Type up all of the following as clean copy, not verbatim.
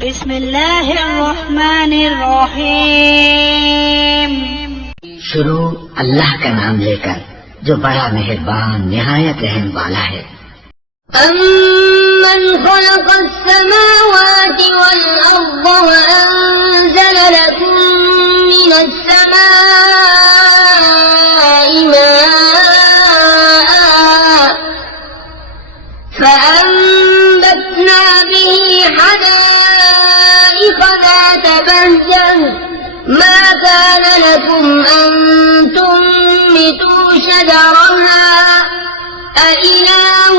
बिस्मिल्लाहिर्रहमानिर्रहीम। शुरू अल्लाह का नाम लेकर जो बड़ा मेहरबान निहायत रहम वाला है। अम्मन खलक़स समावाति वल अर्द व अंज़ल लकुम मिनस समाइ माअन फअंबतना बिही हदाइक़ ज़ात बहजह ما كان لكم أن تنبتوا شجرها أإله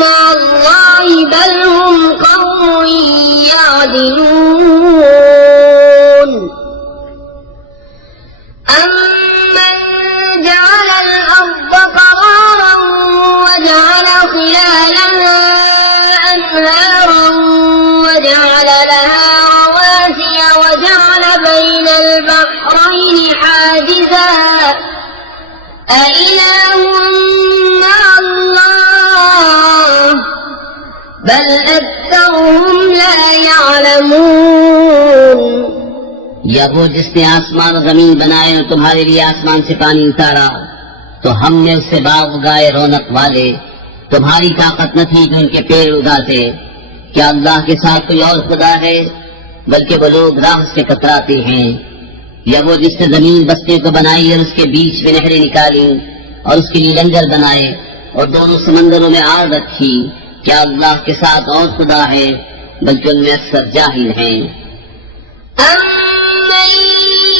مع الله بل هم قوم يعدلون أمن جعل الأرض قرارا وجعل خلالها أنهارا وجعل لها رواسي وجعل بين البحرين حاجزا أإله مع الله بل أكثرهم لا يعلمون। या वो जिसने आसमान और जमीन बनाए और तुम्हारे लिए आसमान से पानी उतारा तो हमने उससे बाग उगाए रौनक वाले। तुम्हारी ताकत न थी कि उनके पेड़ उगाते। क्या अल्लाह के साथ कोई और खुदा है? बल्कि वो लोग राह से कतराते हैं। या वो जिसने जमीन बस्ते को बनाई और उसके बीच में नहरें निकाली और उसके लिए लंगर बनाए और दोनों समंदरों में आग रखी। क्या अल्लाह के साथ और खुदा है? बल्कि उनमें अक्सर जाहिल हैं। أَمَّن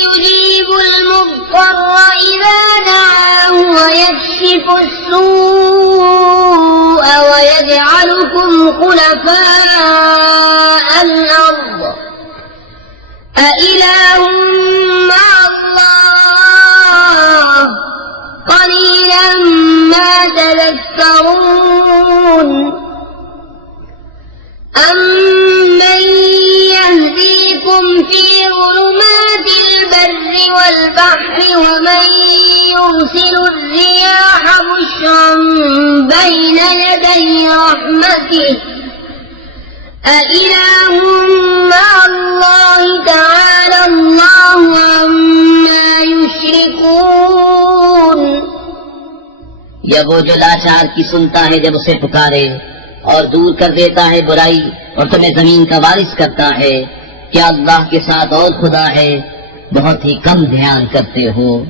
يُجِيبُ الْمُضْطَرَّ إِذَا دَعَاهُ وَيَكْشِفُ السُّوءَ وَيَجْعَلُكُمْ خُلَفَاءَ الْأَرْضِ أَإِلَٰهٌ مَّعَ اللَّهِ قَلِيلًا مَّا تَذَكَّرُونَ أَمَّن يَهْدِيكُمْ فِي ظُلُمَاتِ الْبَرِّ وَالْبَحْرِ وَمَن يُرْسِلُ الرِّيَاحَ بُشْرًا بَيْنَ يَدَيْ رَحْمَتِهِ أَإِلَٰهٌ مَّعَ اللَّهِ تَعَالَى اللَّهُ عَمَّا يُشْرِكُونَ। या वो जो लाचार की सुनता है जब उसे पुकारे और दूर कर देता है बुराई और तुम्हें जमीन का वारिस करता है। क्या अल्लाह के साथ और खुदा है? बहुत ही कम ध्यान करते हो।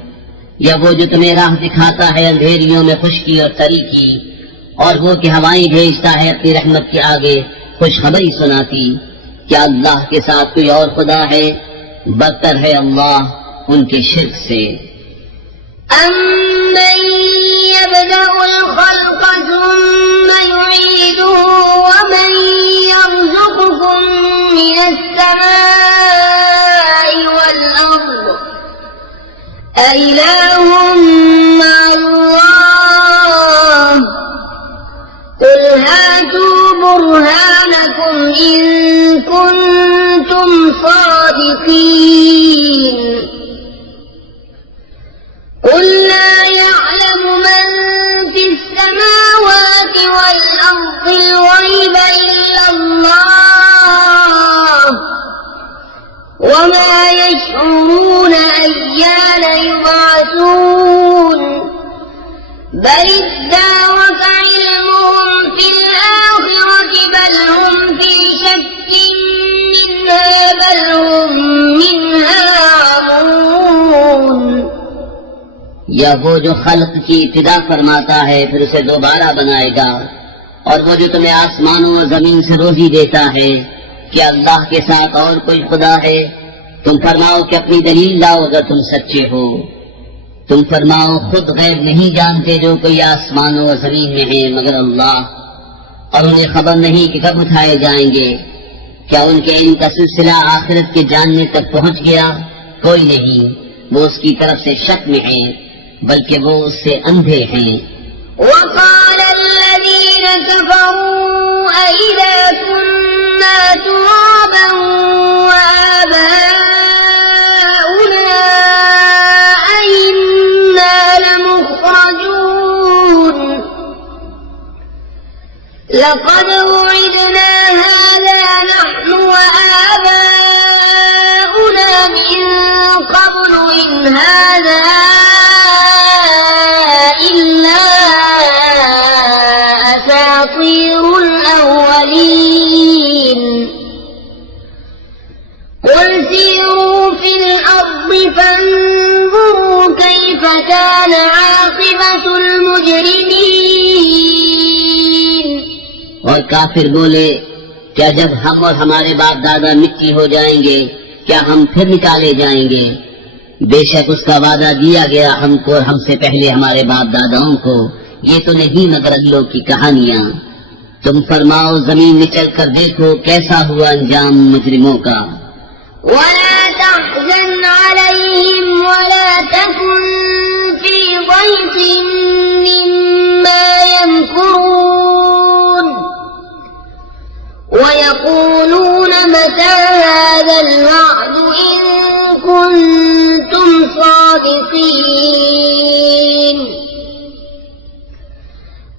या वो जो तुम्हें राह दिखाता है अंधेरियों में खुशकी और तरी की, और वो कि हवाएं भेजता है अपनी रहमत के आगे खुशखबरी सुनाती। क्या अल्लाह के साथ कोई और खुदा है? बदतर है अल्लाह उनके शिर्क से। أَمَّن يَبْدَأُ الْخَلْقَ ثُمَّ يُعِيدُهُ وَمَن يَرْزُقُكُم مِّنَ السَّمَاءِ وَالْأَرْضِ أَإِلَٰهٌ مَّعَ اللَّهِ قُلْ هَاتُوا بُرْهَانَكُمْ إِن كُنتُمْ صَادِقِينَ قُل لَّا يَعْلَمُ مَن فِي السَّمَاوَاتِ وَالْأَرْضِ الْغَيْبَ إِلَّا اللَّهُ وَمَا يَشْعُرُونَ أَيَّانَ يُبْعَثُونَ بَلِ ادَّارَكَ عِلْمُهُمْ فِي الْآخِرَةِ بَلْ هُمْ فِي شَكٍّ مِّنْهَا بَلْ هُم مِّنْهَا عَمُونَ। या वो जो खल्क की इब्तिदा फरमाता है फिर उसे दोबारा बनाएगा, और वो जो तुम्हें आसमानों और जमीन से रोजी देता है। क्या अल्लाह के साथ और कोई खुदा है? तुम फरमाओ कि अपनी दलील लाओ अगर तुम सच्चे हो। तुम फरमाओ खुद गैब नहीं जानते जो कोई आसमानों और जमीन में है मगर अल्लाह, और उन्हें खबर नहीं कि कब उठाए जाएंगे। क्या उनके इनका सिलसिला आखिरत के जानने तक पहुंच गया? कोई नहीं, वो उसकी तरफ से शक में है, बल्कि वो उससे अंधे हैं। وقال الذين كفروا أئذا كنا ترابا وآباؤنا أئنا لمخرجون لقد وعدنا هذا نحن وآباؤنا كان عاقبة المجرمين और काफिर बोले, क्या जब हम और हमारे बाप दादा मिट्टी हो जाएंगे क्या हम फिर निकाले जाएंगे? बेशक उसका वादा दिया गया हमको और हमसे पहले हमारे बाप दादाओं को, ये तो नहीं मगर अल्लाह की कहानियाँ। तुम फरमाओ, जमीन में चल कर देखो कैसा हुआ अंजाम मुजरिमों का। ولا تحزن عليهم ولا تكن في ضيق مما يمكرون ويقولون متى هذا الوعد إن كنتم صادقين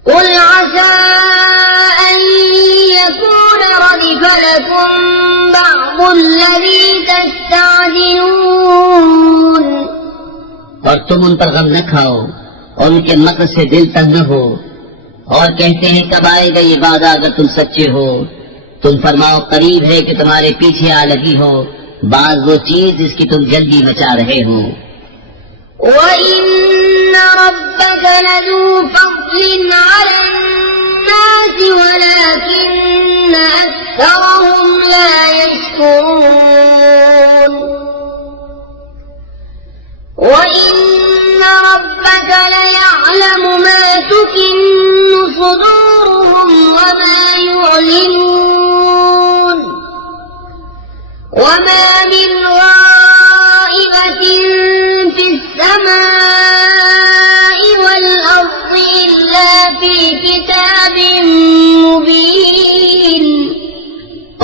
قل عسى أن يكون ردف لكم بعض الذي تستعجلون और तुम उन पर गम न खाओ और उनके मक्र से दिल तंग न हो और कहते हैं कब आएगा ये वादा अगर तुम सच्चे हो। तुम फरमाओ, करीब है कि तुम्हारे पीछे आ लगी हो बाज वो चीज जिसकी तुम जल्दी मचा रहे हो। وَإِنَّ رَبَّكَ لَذُو فَضْلٍ عَلَى النَّاسِ وَلَكِنَّ أَكْثَرَهُمْ لَا يَشْكُرُونَ وَإِنَّ رَبَّكَ لَيَعْلَمُ مَا تُكِنُّ صُدُورُهُمْ وَمَا يُعْلِنُونَ وَمَا مِنْ غَائِبَةٍ في السماء والأرض إلا في كتاب مبين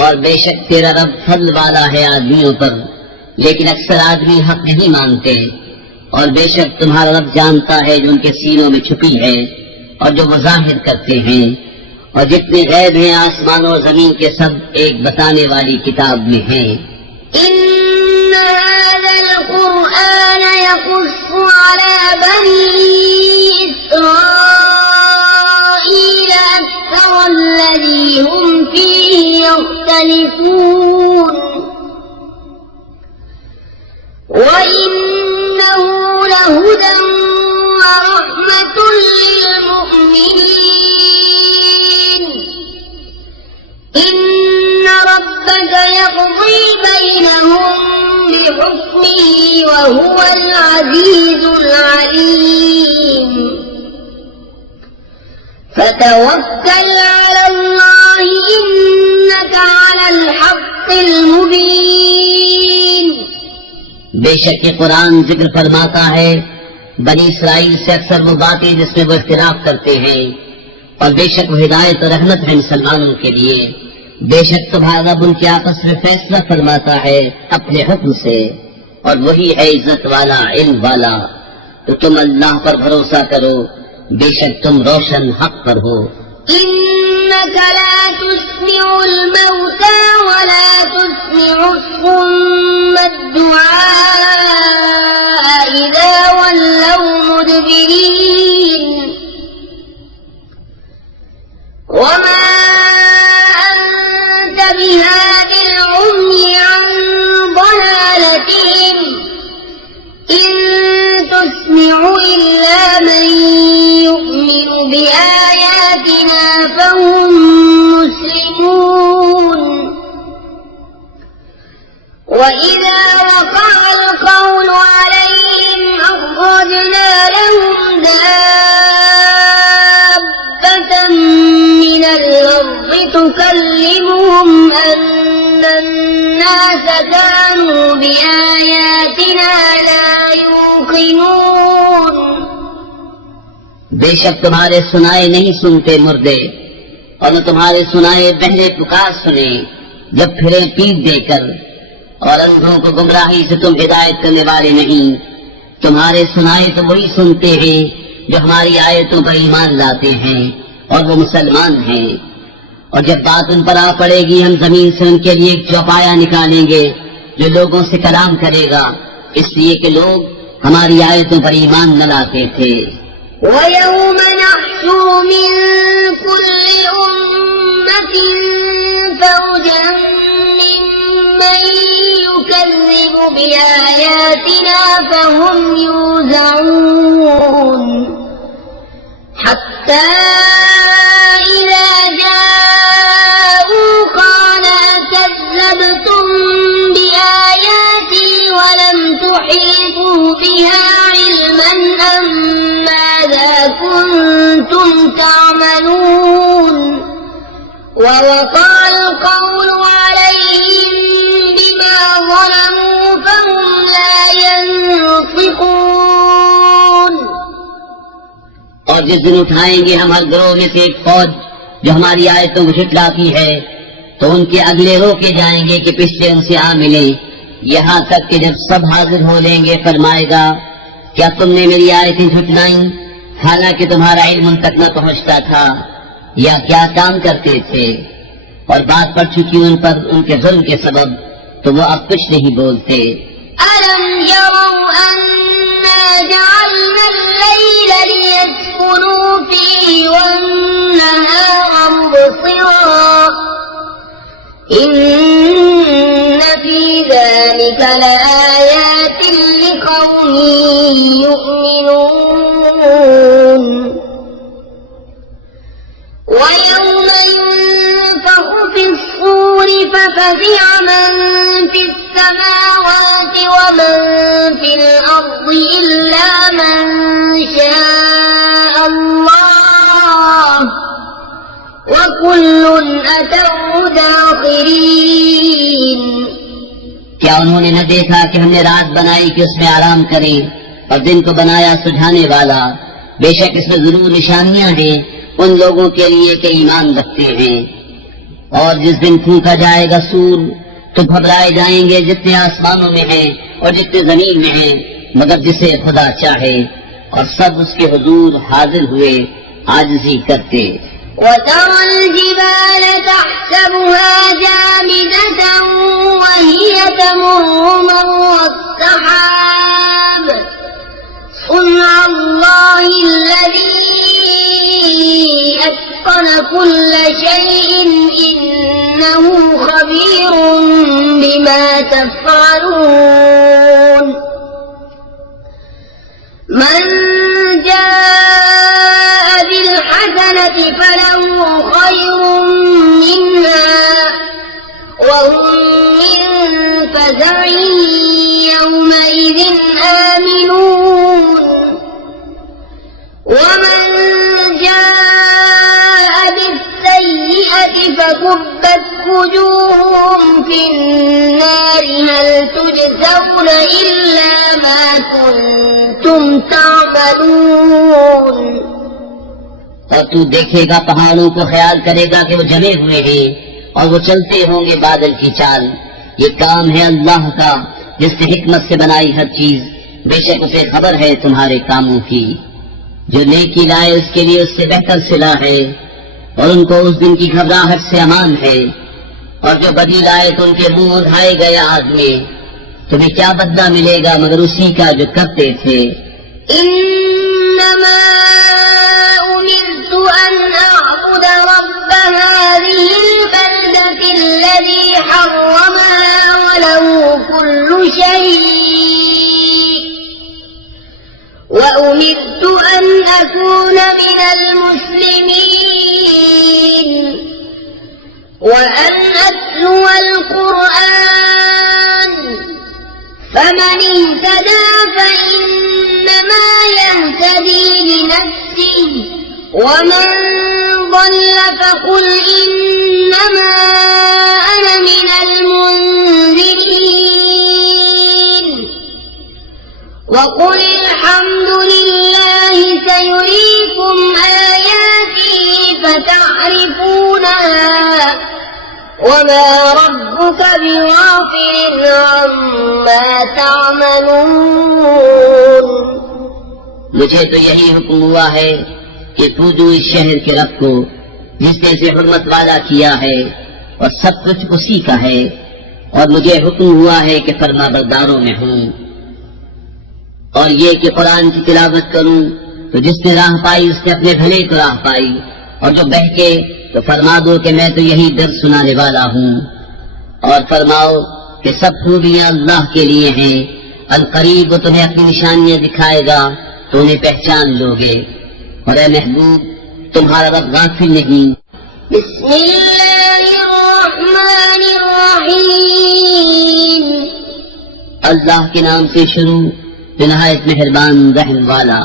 और बेशक तेरा रब फضल वाला है आदमियों पर, लेकिन अक्सर आदमी हक नहीं मानते। और बेशक तुम्हारा रब जानता है जो उनके सीनों में छुपी है और जो वो जाहिर करते हैं। और जितने गैब हैं आसमान और जमीन के सब एक बताने वाली किताब में हैं। إن هذا القرآن يقص على بني إسرائيل أكثر الذي هم فيه يختلفون وإنه لهدى ورحمة للمؤمنين إن ربك يقضي بينهم بحكمه وهو العزيز العليم فتوكل على الله إنك على الحق المبين बेशक ये कुरान जिक्र फरमाता है बनी इसराइल से अक्सर वो बातें जिसमें वो इख्तिलाफ करते हैं, और बेशक वो हिदायत और रहमत है मुसलमानों के लिए। बेशक तुम्हारा रब उनके आपस में फैसला फरमाता है अपने हुक्म से, और वही है इज्जत वाला इल्म वाला। तो तुम अल्लाह पर भरोसा करो, बेशक तुम रोशन हक पर हो। إنك لا تسمع الموتى ولا تسمع الصم الدعاء إذا ولوا مدبرين وما أنت بهاد العمي عن ضلالتهم إن تسمع إلا من يؤمن بآياتنا فهم مسلمون وإذا وقع القول عليهم أخرجنا لهم دابة من الأرض تكلمهم أن الناس كانوا بآياتنا لا يوقنون बेशक तुम्हारे सुनाए नहीं सुनते मुर्दे, और न तुम्हारे सुनाए बहरे पुकार सुने जब फिरे पीठ देकर, और अंधों को गुमराही से तुम हिदायत करने वाले नहीं। तुम्हारे सुनाए तो वही सुनते हैं जो हमारी आयतों पर ईमान लाते हैं और वो मुसलमान हैं। और जब बात उन पर आ पड़ेगी हम जमीन से उनके लिए एक चौपाया निकालेंगे जो लोगों से कलाम करेगा, इसलिए कि लोग हमारी आयतों पर ईमान न लाते थे। ويوم نحشر من كل أمة فوجا ممن يكذب بآياتنا فهم يوزعون يوزعون حتى إذا جاءوا قال كذبتم بآياتي ولم تحيطوا بها علما أم ماذا كنتم تعملون ووقع القول عليهم بما ظلموا فهم لا ينطقون। और जिस दिन उठाएंगे हम हर ग्रोह में से एक फौज जो हमारी आयतों को झुठलाती है, तो उनके अगले रोके जाएंगे कि पिछले उनसे आ मिले, यहाँ तक कि जब सब हाजिर हो लेंगे फरमाएगा क्या तुमने मेरी आयतें झुठलाई, हालांकि तुम्हारा इल्म उन तक न पहुँचता था, या क्या काम करते थे। और बात पड़ चुकी उन पर उनके जुल्म के सबब, तो वो अब कुछ नहीं बोलते। ألم يروا أنا جعلنا الليل ليسكنوا فيه والنهار مبصرا إن في ذلك لآيات لقوم يؤمنون ويوم ينفخ في الصور ففزع من في السماوات ومن في الأرض إلا من شاء الله وكل أتوه داخرين। क्या उन्होंने न देखा कि हमने रात बनाई कि उसमें आराम करें और दिन को बनाया सुझाने वाला, बेशक इसमें जरूर निशानियां हैं उन लोगों के लिए कि ईमान रखते हैं। और जिस दिन फूंका जाएगा सूर तो घबराए जाएंगे जितने आसमानों में हैं और जितने जमीन में हैं, मगर जिसे खुदा चाहे, और सब उसके हुजूर हाजिर हुए आजिज़ी करते। وترى الجبال تحسبها جامدة وهي تمر مر السحاب صنع الله الذي أتقن كل شيء إنه خبير بما تفعلون من جاء بالحسنة فله خير منها وهم من فزع يومئذ آمنون ومن جاء بالسيئة فكبت وجوههم في النار هل تجزون إلا ما كنتم تعملون। और तू देखेगा पहाड़ों को, ख्याल करेगा कि वो जमे हुए हैं और वो चलते होंगे बादल की चाल। ये काम है अल्लाह का जिसने हिकमत से बनाई हर चीज, बेशक उसे खबर है तुम्हारे कामों की। जो नेकी लाए उसके लिए उससे बेहतर सिला है और उनको उस दिन की घबराहट से अमान है, और जो बदी लाए तो उनके मुंह उठाए गए आग में। तुम्हें क्या बदला मिलेगा मगर उसी का जो करते थे। إنما أمرت أن أعبد رب هذه البلدة الذي حرمها وله كل شيء وأمرت أن أكون من المسلمين وأن أتلو القرآن فمن اهتدى فإنما يهتدي لنفسه ومن ضل فقل إنما أنا من المنذرين وقل الحمد لله سيريكم آياته فتعرفونها وما ربك بغافل عما تعملون। मुझे तो यही हुक्म हुआ है कि पूजो इस शहर के रब को जिसने इसे हुर्मत वाला किया है और सब कुछ उसी का है, और मुझे हुक्म हुआ है कि फरमाबरदारों में हूँ। और ये कि कुरान की तिलावत करूँ तो जिसने राह पाई उसने अपने भले को राह पाई, और जो बहके तो फरमा दो कि मैं तो यही दर्द सुनाने वाला हूँ। और फरमाओ कि सब खूबियाँ अल्लाह के लिए हैं, अनकरीब वो तुम्हें अपनी निशानियां दिखाएगा तो उन्हें पहचान लोगे। और ए महबूब, तुम्हारा रब गाफिल नहीं। बिस्मिल्लाहिर्रहमानिर्रहीम। अल्लाह के नाम से शुरू, जो नहायत मेहरबान रहम वाला।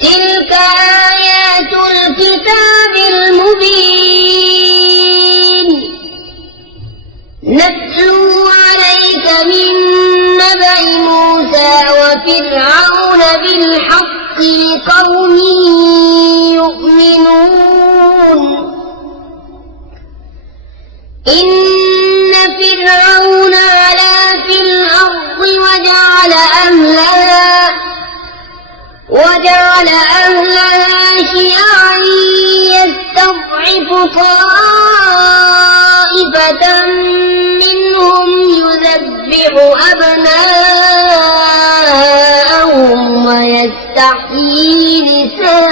तिल्क आयातुल किताबिल मुबीन। नत्लू अलैका मिन नबइ मूसा व फिरऔन बिल हक़्क़ि लिक़ौमिन युमिनून। إن فرعون علا في الأرض وجعل أهلها شيعا يستضعف طائفة منهم يذبح أبناءهم ويستحيي نساءهم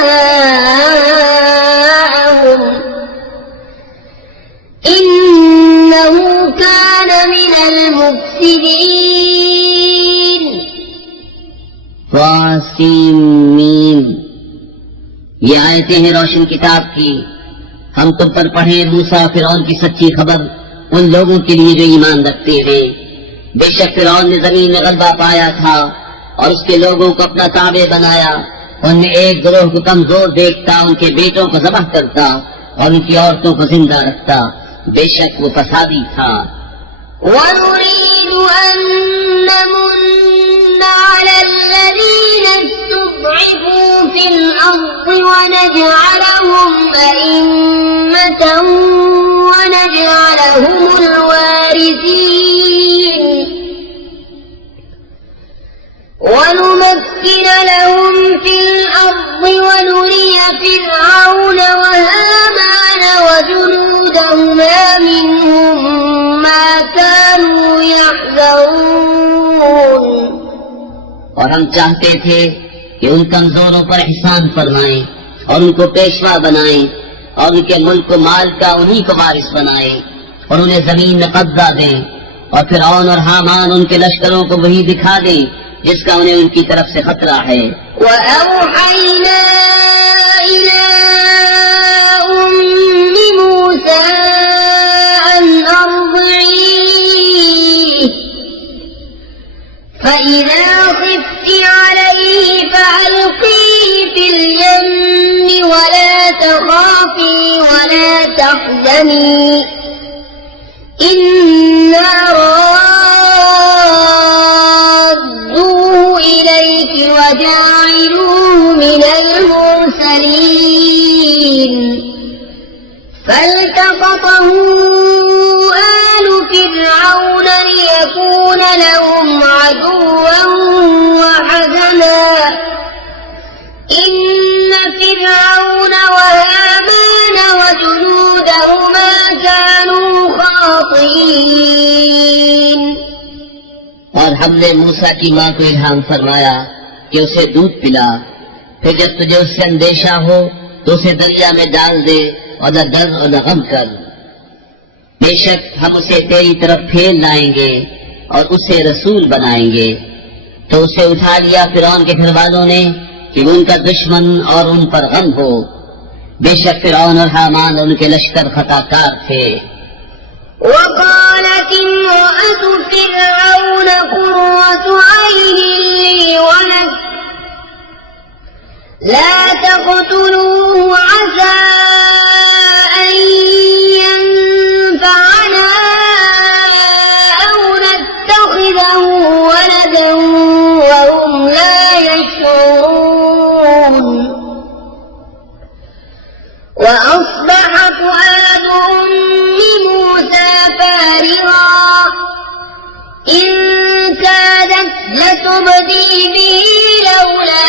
إنه كان من المفسدين। वासीमीन, ये आयतें हैं रोशन किताब की। हम तुम पर पढ़े मूसा फिरौन की सच्ची खबर उन लोगों के लिए जो ईमान रखते हैं। बेशक फिरौन ने जमीन में गलबा पाया था और उसके लोगों को अपना ताबे बनाया। उनमें एक गिरोह को कमजोर देखता, उनके बेटों को ज़बह करता और उनकी औरतों को जिंदा रखता। बेशक वो फसादी था। وَنُرِيدُ أَن نَّمُنَّ عَلَى الَّذِينَ اسْتُضْعِفُوا فِي الْأَرْضِ وَنَجْعَلَهُمْ أَئِمَّةً وَنَجْعَلَهُمُ الْوَارِثِينَ وَنُمَكِّنَ لَهُمْ فِي الْأَرْضِ وَنُرِيَ فِرْعَوْنَ وَهَامَانَ وَجُنُودَهُمَا مِنْهُم مَّا كَانُوا يَحْذَرُونَ। और हम चाहते थे कि उन कमजोरों पर एहसान फरमाएं और उनको पेशवा बनाएं और उनके मुल्क को माल का उन्हीं को वारिस बनाएं और उन्हें जमीन में कब्जा दें। और फिरौन और हामान उनके लश्करों को वही दिखा दें जिसका उन्हें उनकी तरफ से खतरा है। وَأَوْحَيْنَا إِلَىٰ أُمِّ مُوسَىٰ أَنْ أَرْضِعِيهِ فَإِذَا خِفْتِ عَلَيْهِ فَأَلْقِيهِ فِي الْيَمِّ وَلَا تَخَافِي وَلَا تَحْزَنِي إِنَّا رَادُّوهُ إِلَيْكِ وَجَاعِلُوهُ مِنَ الْمُرْسَلِينَ فَالْتَقَطَهُ آلُ فِرْعَوْنَ لِيَكُونَ لَهُمْ عَدُوًّا وَحَزَنًا إِنَّ فِرْعَوْنَ وَهَامَانَ وَجُنُودَهُمَا كَانُوا خَاطِئِينَ। और हमने मूसा की माँ को इल्हाम फरमाया कि उसे दूध पिला, फिर जब तुझे उससे अंदेशा हो तो उसे दरिया में डाल दे और न डर और न गम कर। बेशक हम उसे तेरी तरफ फेर लाएंगे और उसे रसूल बनाएंगे। तो उसे उठा लिया फिरौन के घर वालों ने कि वो उनका दुश्मन और उन पर गम हो। बेशक फिरौन और हामान और उनके लश्कर खताकार थे। وقالت امرأة فرعون قرة عين لي ولك لا تقتلوه عسى أن ينفعنا أو نتخذه ولدا وهم لا يشعرون وأصبح فؤاد أم موسى فارغا إن كادت لتبدي به لولا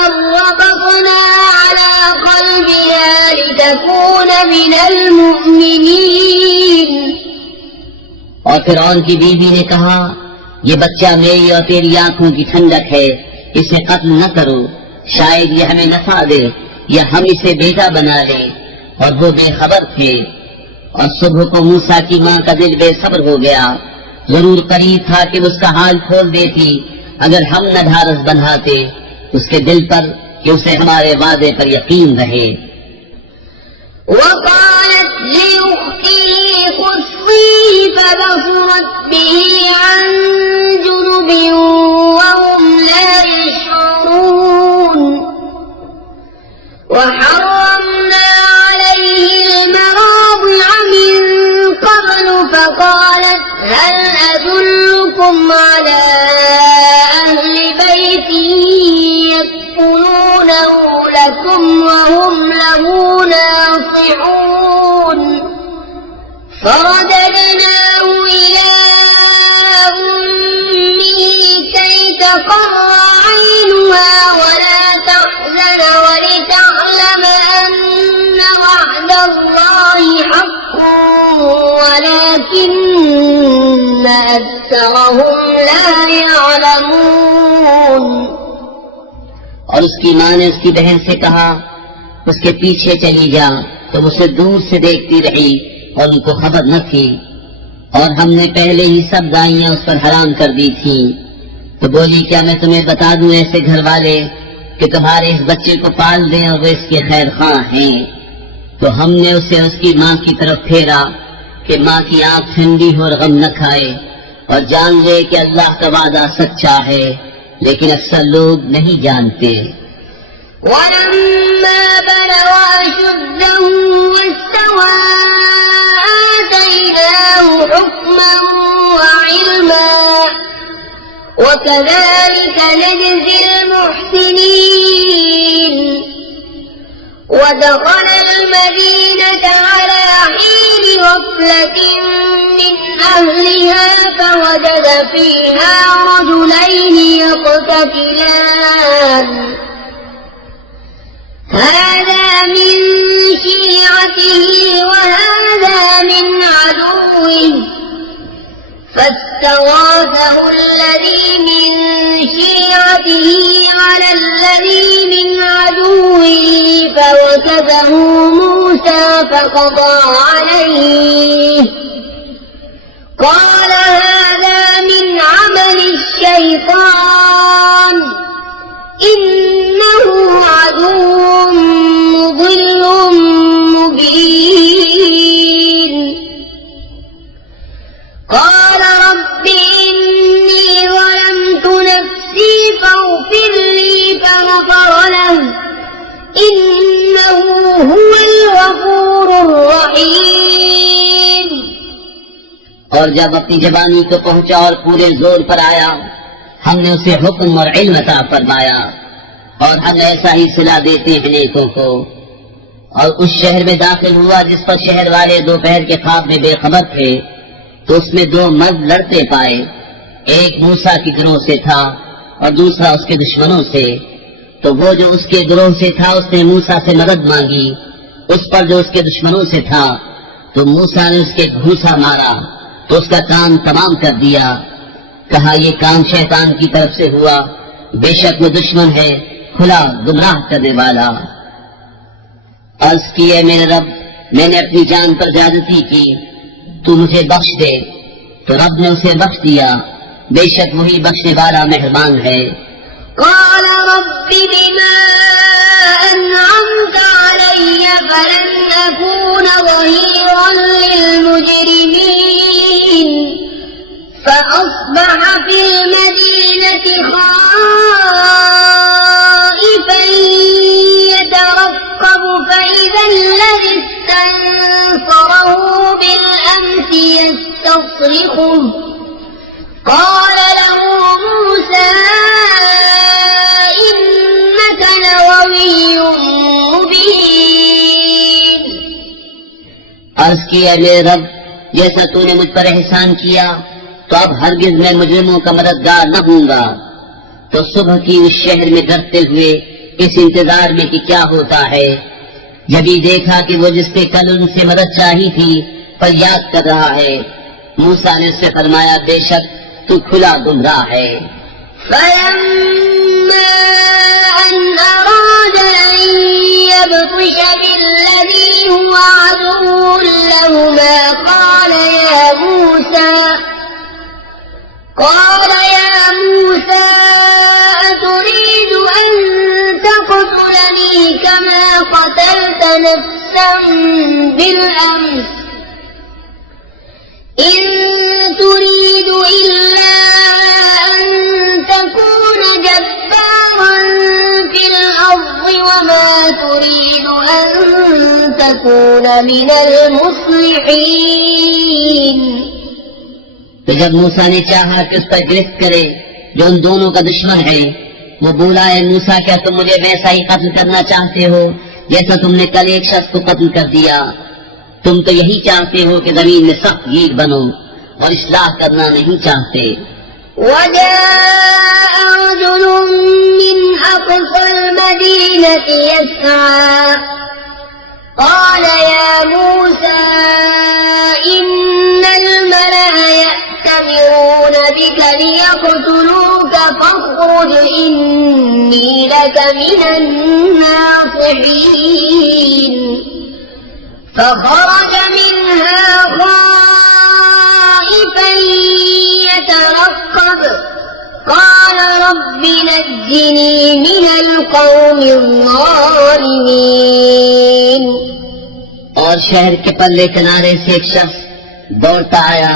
أن ربطنا على قلبها لتكون من المؤمنين। और फिरौन की बीवी ने कहा, ये बच्चा मेरी और तेरी आंखों की ठंडक है, इसे कत्ल न करो, शायद ये हमें नफा दे या हम इसे बेटा बना लें, और वो बेखबर थे। और सुबह को मूसा की माँ का दिल बेसब्र हो गया, जरूर करीब था कि उसका हाल खोल देती अगर हम न ढारस बंधाते उसके दिल पर कि उसे हमारे वादे पर यकीन रहे। وقالت لأخته قصيه فبصرت به عن جنب وهم لا يشعرون وحرمنا عليه المراضع من قبل فقالت هل أدلكم على أهل بيت يكفلونه لكم وهم له ناصحون فرددناه إلى أمه كي تقر عينها ولا تحزن ولتعلم أن وعد الله حق ولكن أكثرهم لا يعلمون। और उसकी माँ ने उसकी बहन से कहा उसके पीछे चली जा, तो उसे दूर से देखती रही और उनको खबर न थी, और हमने पहले ही सब गायें उस पर हराम कर दी थी। तो बोली क्या मैं तुम्हें बता दूं ऐसे घर वाले कि तुम्हारे इस बच्चे को पाल दें और वे इसके खैर खां हैं। तो हमने उसे उसकी माँ की तरफ फेरा कि माँ की आंख ठंडी हो और गम न खाए और जान ले कि अल्लाह का वादा सच्चा है, लेकिन अक्सर लोग नहीं जानते। ولما بلغ أشده واستوى آتيناه حكما وعلما وكذلك نجزي المحسنين ودخل المدينة على حين غفلة من أهلها فوجد فيها رجلين يقتتلان هذا من شيعته وهذا من عدوه فاستغاثه الذي من شيعته على الذي من عدوه فوكزه موسى فقضى عليه قال هذا من عمل الشيطان إنه عدو مضل مبين قال رب إني ظلمت نفسي فاغفر لي فغفر له إنه هو الغفور الرحيم। और जब अपनी जवानी को पहुंचा और पूरे जोर पर आया, हमने उसे हुक्म और इल्म अता फरमाया, और हम ऐसा ही सिला देते हैं नेकों को। और उस शहर में दाखिल हुआ जिस पर शहर वाले दोपहर के ख्वाब में बेखबर थे, तो उसमें दो मर्द लड़ते पाए, एक मूसा की गिरोह से था और दूसरा उसके दुश्मनों से। तो वो जो उसके गिरोह से था उसने मूसा से मदद मांगी उस पर जो उसके दुश्मनों से था, तो मूसा ने उसके घूसा मारा तो उसका काम तमाम कर दिया। कहा ये काम शैतान की तरफ से हुआ, बेशक वो दुश्मन है खुला गुमराह करने वाला। अर्ज किए मेरे रब मैंने अपनी जान पर ज्यादती की, तू मुझे बख्श दे। तो रब ने उसे बख्श दिया, बेशक वही बख्शने वाला मेहरबान है। قال رب بما أنعمت علي فلن أكون ظهيرا للمجرمين فأصبح في المدينة خائفا يترقب فإذا الذي استنصره بالأمس يستصرخه قال له موسى إنك لغوي مبين। अर्ज किया मेरे रब जैसा तूने मुझ पर एहसान किया तो अब हरगिज मैं मुजरिमों का मददगार न हूँगा। तो सुबह की उस शहर में डरते हुए इस इंतजार में कि क्या होता है, जब ही देखा कि वो जिससे कल उनसे मदद चाही थी पर याद कर रहा है। मूसा ने उससे फरमाया बेशक तू खुला गुमराह है। فلما أن أراد أن نفسا بالأمس إن تريد إلا أن تكون جبارا في الأرض وما تريد أن تكون من المصلحين. तो जब मूसा ने चाहा कि उस पर गिरफ्त करे जो उन दोनों का दुश्मन है, वो बोला, है मूसा, क्या तुम मुझे वैसा ही कत्ल करना चाहते हो जैसा तुमने कल एक शख्स को कत्ल कर दिया? तुम तो यही चाहते हो कि जमीन में सख्त गीर बनो और इस्लाह करना नहीं चाहते. وجاء رجل من أقصى المدينة يسعى قال يا موسى إن الملأ يأتمرون بك ليقتلوك فاخرج إني لك من الناصحين. فخرج منها خائفا يترقب قال رب نجني من القوم الظالمين. और शहर के पल्ले किनारे से एक शख्स दौड़ता आया,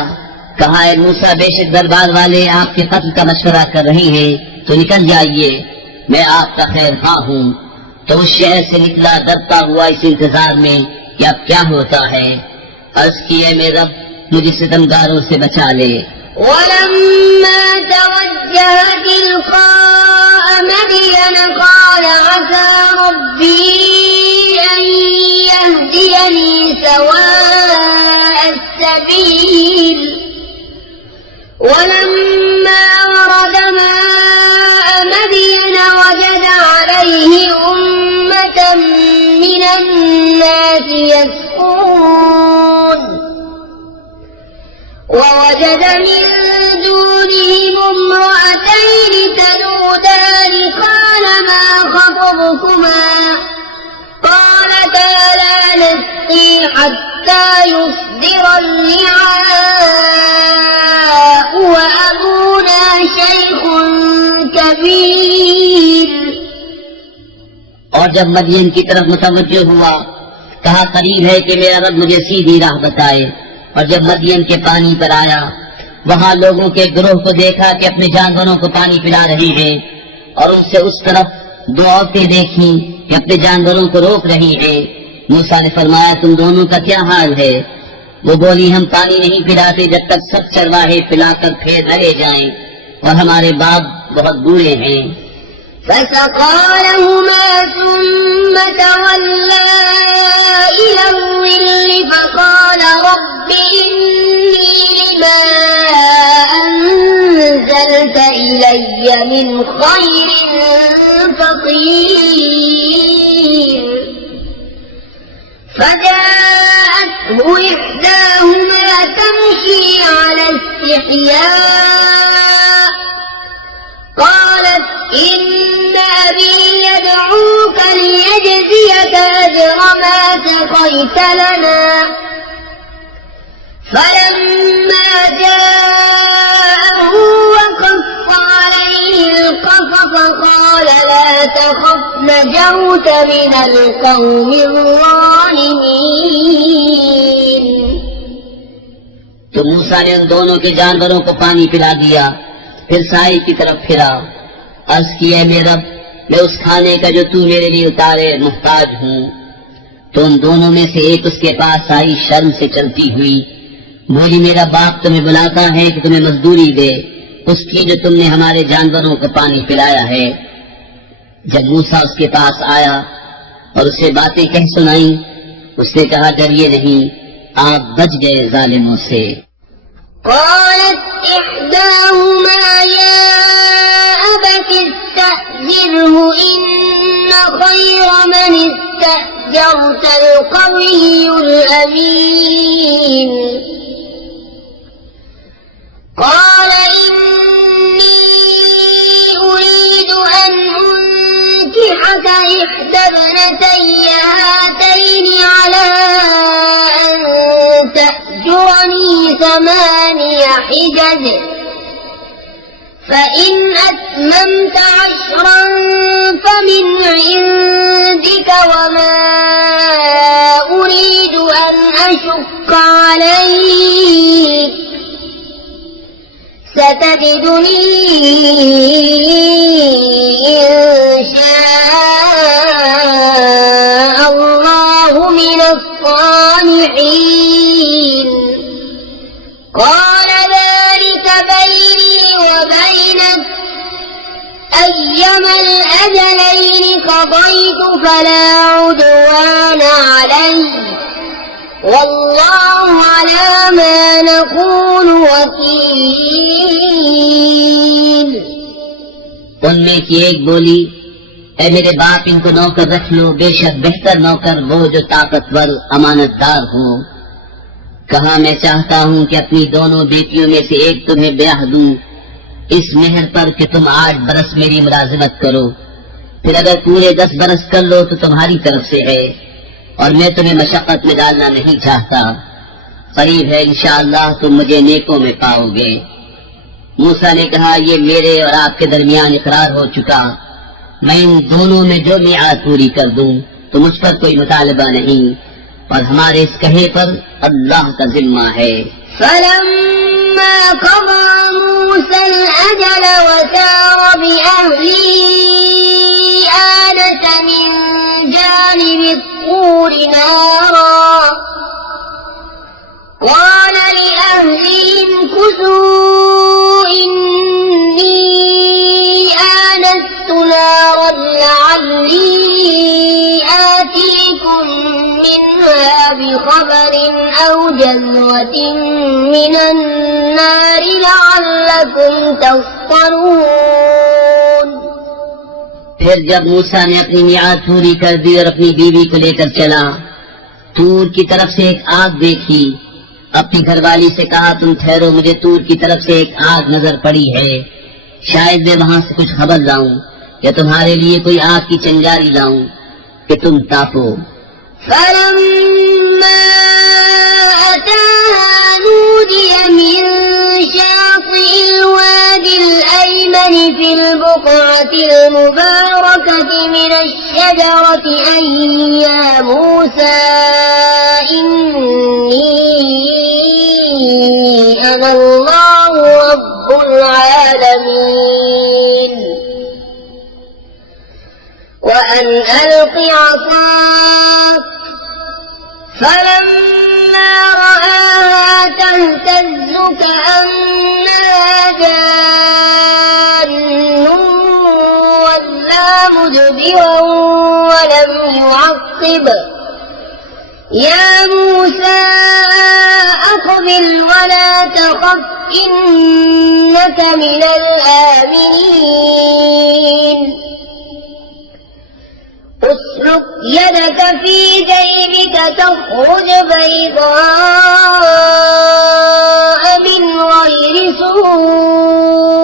कहा, है मूसा, बेशक दरबार वाले आपके कत्ल का मशवरा कर रहे हैं, तो निकल जाइए, मैं आपका खैर खा हूँ. तो उस शहर से निकला डरता हुआ इस इंतजार में कि अब क्या होता है. अर्ज किए, मेरे रब, मुझे सितमगारों से बचा ले. ولما توجه تلقاء مدين قال عسى ربي أن يهديني سواء السبيل. ولما ورد ماء مدين وجد عليه أمة من الناس يسقون ووجد من دونهم امرأتين تذودان قال ما خطبكما قالتا لا نسقي حتى يصدر الرعاء وأبونا شيخ كبير. और जब मदीन की तरफ मुतवज्जो हुआ, कहा, करीब है कि मेरा रब मुझे सीधी राह बताए. और जब मदीन के पानी पर आया, वहाँ लोगों के गिरोह को देखा कि अपने जानवरों को पानी पिला रही है, और उनसे उस तरफ दो औरतें देखी कि अपने जानवरों को रोक रही हैं. मूसा ने फरमाया, तुम दोनों का क्या हाल है? वो बोली, हम पानी नहीं पिलाते जब तक सब चरवाहे पिलाकर फिर न ले जाएं, और हमारे बाप बहुत बूढ़े हैं. فسقى لهما ثم تولى إلى الظل فقال رب إني لما أنزلت إلي من خير فقير. فجاءته إحداهما تمشي على استحياء قالت إن أبي يدعوك ليجزيك أجر ما سقيت لنا. فلما جاءه وقص عليه القصص قال لا تخف نجوت من القوم الظالمين. तो मूसा ने उन दोनों के जानवरों को पानी पिला दिया, फिर साई की तरफ फिरा. अर्ज किया, मेरे रब, मैं उस खाने का जो तू मेरे लिए उतारे मुहताज हूँ. तो उन दोनों में से एक उसके पास आई शर्म से चलती हुई, बोली, मेरा बाप तुम्हें बुलाता है कि तुम्हें मजदूरी दे उसकी जो तुमने हमारे जानवरों को पानी पिलाया है. जब मूसा उसके पास आया और उसे बातें कह सुनाई, उसने कहा, डरिए नहीं, आप बच गए जालिमों से. قالت إحداهما يا أبت استأجره إن خير من استأجرت القوي الأمين. قال إني أريد أن أنكحك إحدى ابنتي هاتين على أن تأجرني 8 حجج فإن أتممت 10 فمن عندك وما أشق عليك ستجدني إن شاء الله من الصالحين قال ذلك بيني وبينك أيما الأجلين قضيت فلا عدوان علي والله على ما نقول وكيل। उनमें की एक बोली, ऐ मेरे बाप इनको नौकर रख लो, बेशक बेहतर नौकर वो जो ताकतवर अमानतदार हो। कहा मैं चाहता हूँ कि अपनी दोनों बेटियों में से एक तुम्हें ब्याह दूं इस मेहर पर कि तुम 8 बरस मेरी मुलाजिमत करो, फिर अगर पूरे 10 बरस कर लो तो तुम्हारी तरफ से है, और मैं तुम्हें मशक्कत में डालना नहीं चाहता। करीब है इंशाअल्लाह तुम मुझे नेकों में पाओगे। मूसा ने कहा ये मेरे और आपके दरमियान इकरार हो चुका, मैं इन दोनों में जो मियाद पूरी कर दूं तो मुझ पर कोई मुतालबा नहीं, और हमारे इस कहे पर अल्लाह का जिम्मा है। فلما قضى موسى الأجل وسار بأهله آنس من جانب الطور نارا قال لأهلهم امكثوا إني آنست نارا لعلي آتيكم منها بخبر أو جذوة من النار لعلكم تصطلون। फिर जब मूसा ने अपनी मियाद पूरी कर दी और अपनी बीवी को लेकर चला, तूर की तरफ से एक आग देखी। अपनी घरवाली से कहा तुम ठहरो, मुझे तूर की तरफ से एक आग नजर पड़ी है, शायद मैं वहां से कुछ खबर लाऊं या तुम्हारे लिए कोई आग की चिंगारी लाऊं कि तुम तापो। فلما أتاها نودي من شاطئ الوادي الأيمن في البقعة المباركة من الشجرة أن يا موسى إني أنا الله رب العالمين وأن ألق عصاك فلما رآها تهتز كأنها جان ولا مدبرا ولم يعقب يا موسى أقبل ولا تخف إنك من الآمنين اسلك يدك في جيبك تخرج بيضاء من غير سوء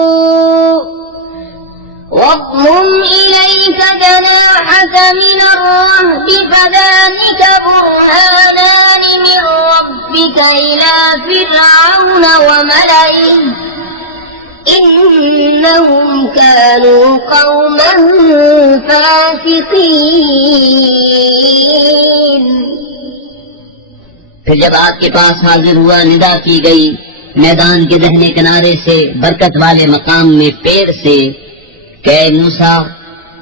واضمم إليك جناحك من الرهب فذلك برهانان من ربك إلى فرعون وملئه إنهم كانوا قوما فاسقين। फिर जब आपके पास हाजिर हुआ, निदा की गई मैदान के दाहिने किनारे से बरकत वाले मकाम में पेड़ से, कै मूसा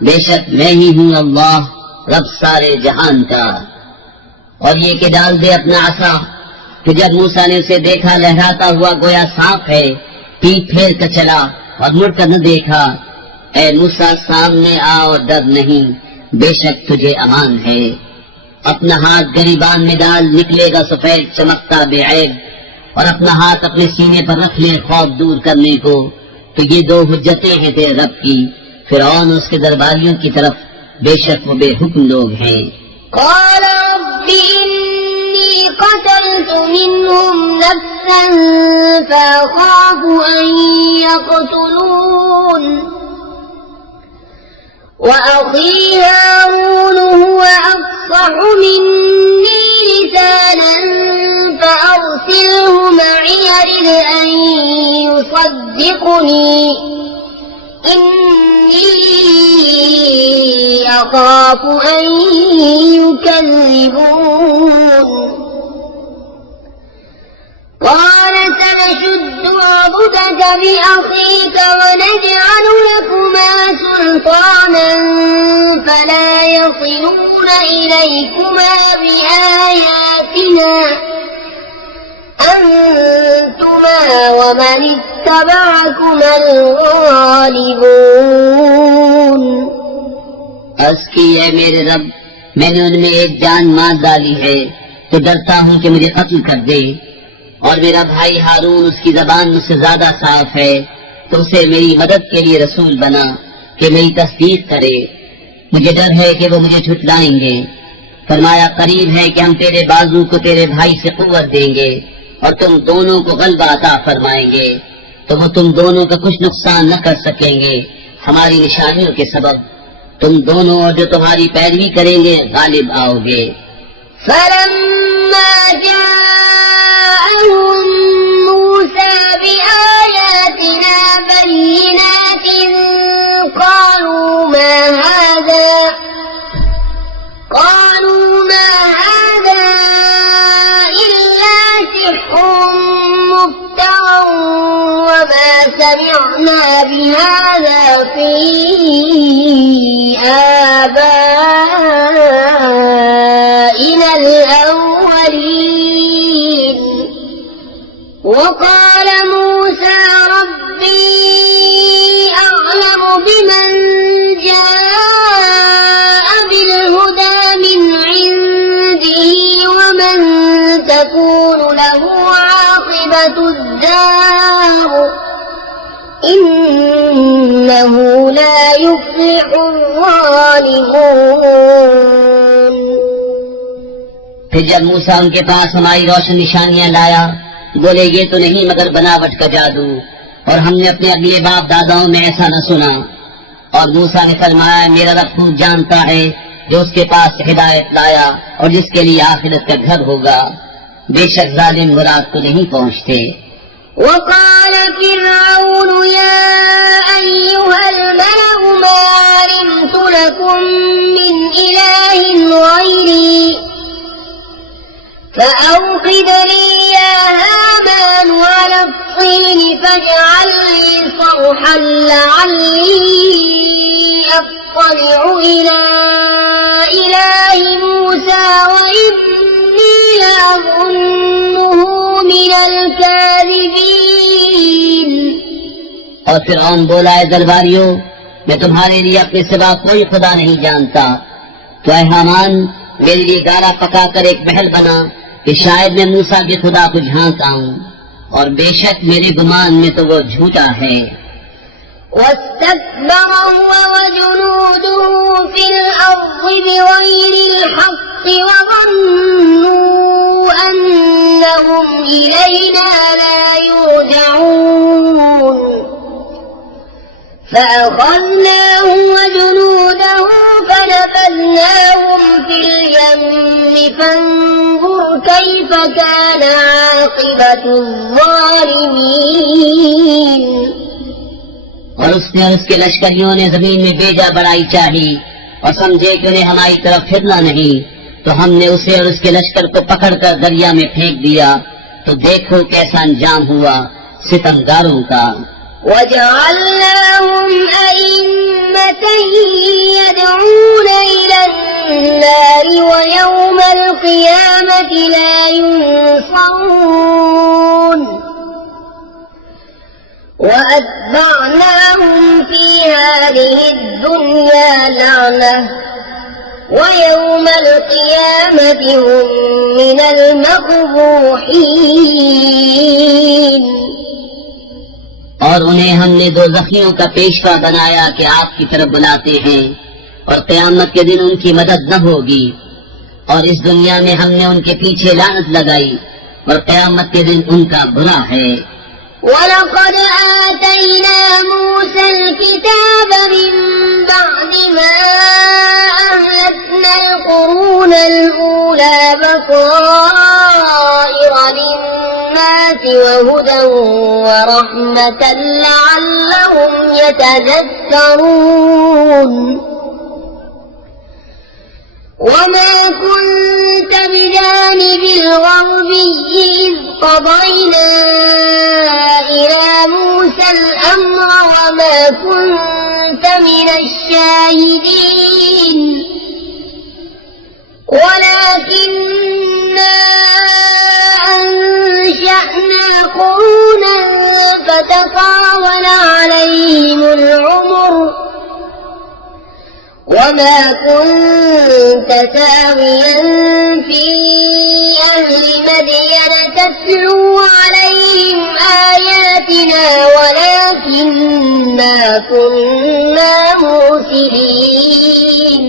बेशक मैं ही हूँ अल्लाह रब सारे जहान का, और ये कि डाल दे अपना आसा। फिर जब मूसा ने उसे देखा लहराता हुआ गोया सांप है, पीठ फेर कर चला और मुड़कर न देखा। ऐ मूसा सामने आ और डर नहीं, बेशक तुझे अमान है। अपना हाथ गरीबान में डाल, निकलेगा सफेद चमकता बेऐब, और अपना हाथ अपने सीने पर रख ले खौफ दूर करने को, तो ये 2 हुज्जतें हैं तेरे रब की। फिरौन उसके दरबारियों की तरफ बेशक वो बेहुक्म लोग हैं। قال رب إني قتلت منهم نفسا فأخاف أن يقتلون وأخي هارون هو أفصح مني لسانا فأرسله معي رد أن يصدقني إني أخاف أن يكذبون। قال سنشد عضدك بأخيك ونجعل لكما سلطانا فلا يصلون إليكما بآياتنا أنتما ومن اتبعكما الغالبون। अर्ज की है मेरे रब, मैंने उनमें एक जान मार डाली है तो डरता हूँ कि मुझे कत्ल कर दे, और मेरा भाई हारून उसकी जबान मुझसे ज्यादा साफ है, तो उसे मेरी मदद के लिए रसूल बना कि मेरी तस्दीक करे। मुझे डर है कि वो मुझे झुठलाएंगे। फरमाया करीब है कि हम तेरे बाजू को तेरे भाई से कुव्वत देंगे और तुम दोनों को गलबा अता फरमाएंगे, तो वो तुम दोनों का कुछ नुकसान न कर सकेंगे हमारी निशानियों के सबब। तुम दोनों और जो तुम्हारी पैरवी करेंगे गालिब आओगे। فلما جاءهم موسى بآياتنا بينات قالوا ما هذا إلا سحر مفترى وما سمعنا بهذا في آبائنا الأولين وقال موسى ربي أعلم بمن جاء بالهدى من عنده ومن تكون له عاقبة الدار إنه لا يفلح الظالمون। फिर जब मूसा उनके पास हमारी रोशन निशानियां लाया, बोले ये तो नहीं मगर बनावट का जादू, और हमने अपने अगले बाप दादाओं में ऐसा न सुना। और मूसा ने फरमाया मेरा रब खूब जानता है जो उसके पास हिदायत लाया और जिसके लिए आखिरत का घर होगा। बेशक जालिम मुराद को नहीं पहुँचते। وقال فرعون يا أيها الملأ ما علمت لكم من إله غيري فأوقد لي يا هامان على الطين فاجعل لي صرحا لعلي أطلع إلى إله موسى وإني لأظنه من الكاذبين। और फिरौन बोला है दरबारियों, मैं तुम्हारे लिए अपने सिवा कोई खुदा नहीं जानता, तो ऐ हामान मेरे लिए गारा पका कर एक महल बना कि शायद मैं मूसा के खुदा को झांक आऊं, और बेशक मेरे गुमान में तो वो झूठा है। واستكبر هو وجنوده في الأرض بغير الحق وظنوا أنهم إلينا لا يرجعون فأخذناه وجنوده فنبذناهم في اليم فانظر كيف كان عاقبة الظالمين। और उसने और उसके लश्करियों ने जमीन में बेजा बड़ाई चाही और समझे कि उन्हें हमारी तरफ फिरना नहीं, तो हमने उसे और उसके लश्कर को पकड़कर दरिया में फेंक दिया, तो देखो कैसा अंजाम हुआ सितमगारों का। وجعلناهم أئمة يدعون إلى النار ويوم القيامة لا ينصرون وأتبعناهم في هذه الدنيا لعنة ويوم القيامة هم من المقبوحين। और उन्हें हमने दो जख्मियों का पेशवा बनाया कि आपकी तरफ बुलाते हैं, और क़यामत के दिन उनकी मदद न होगी, और इस दुनिया में हमने उनके पीछे लानत लगाई, और क़यामत के दिन उनका बुरा है। ولقد آتينا موسى الكتاب من بعد ما أهلكنا القرون الأولى بصائر للناس وهدى ورحمة لعلهم يتذكرون وما كنت بجانب الغرب العربي إذ قضينا إلى موسى الأمر وما كنت من الشاهدين ولكننا أنشأنا قرونا فتطاول عليهم العمر وما كنت ساويا في أهل مدين تتلو عليهم آياتنا ولكننا كنا مرسلين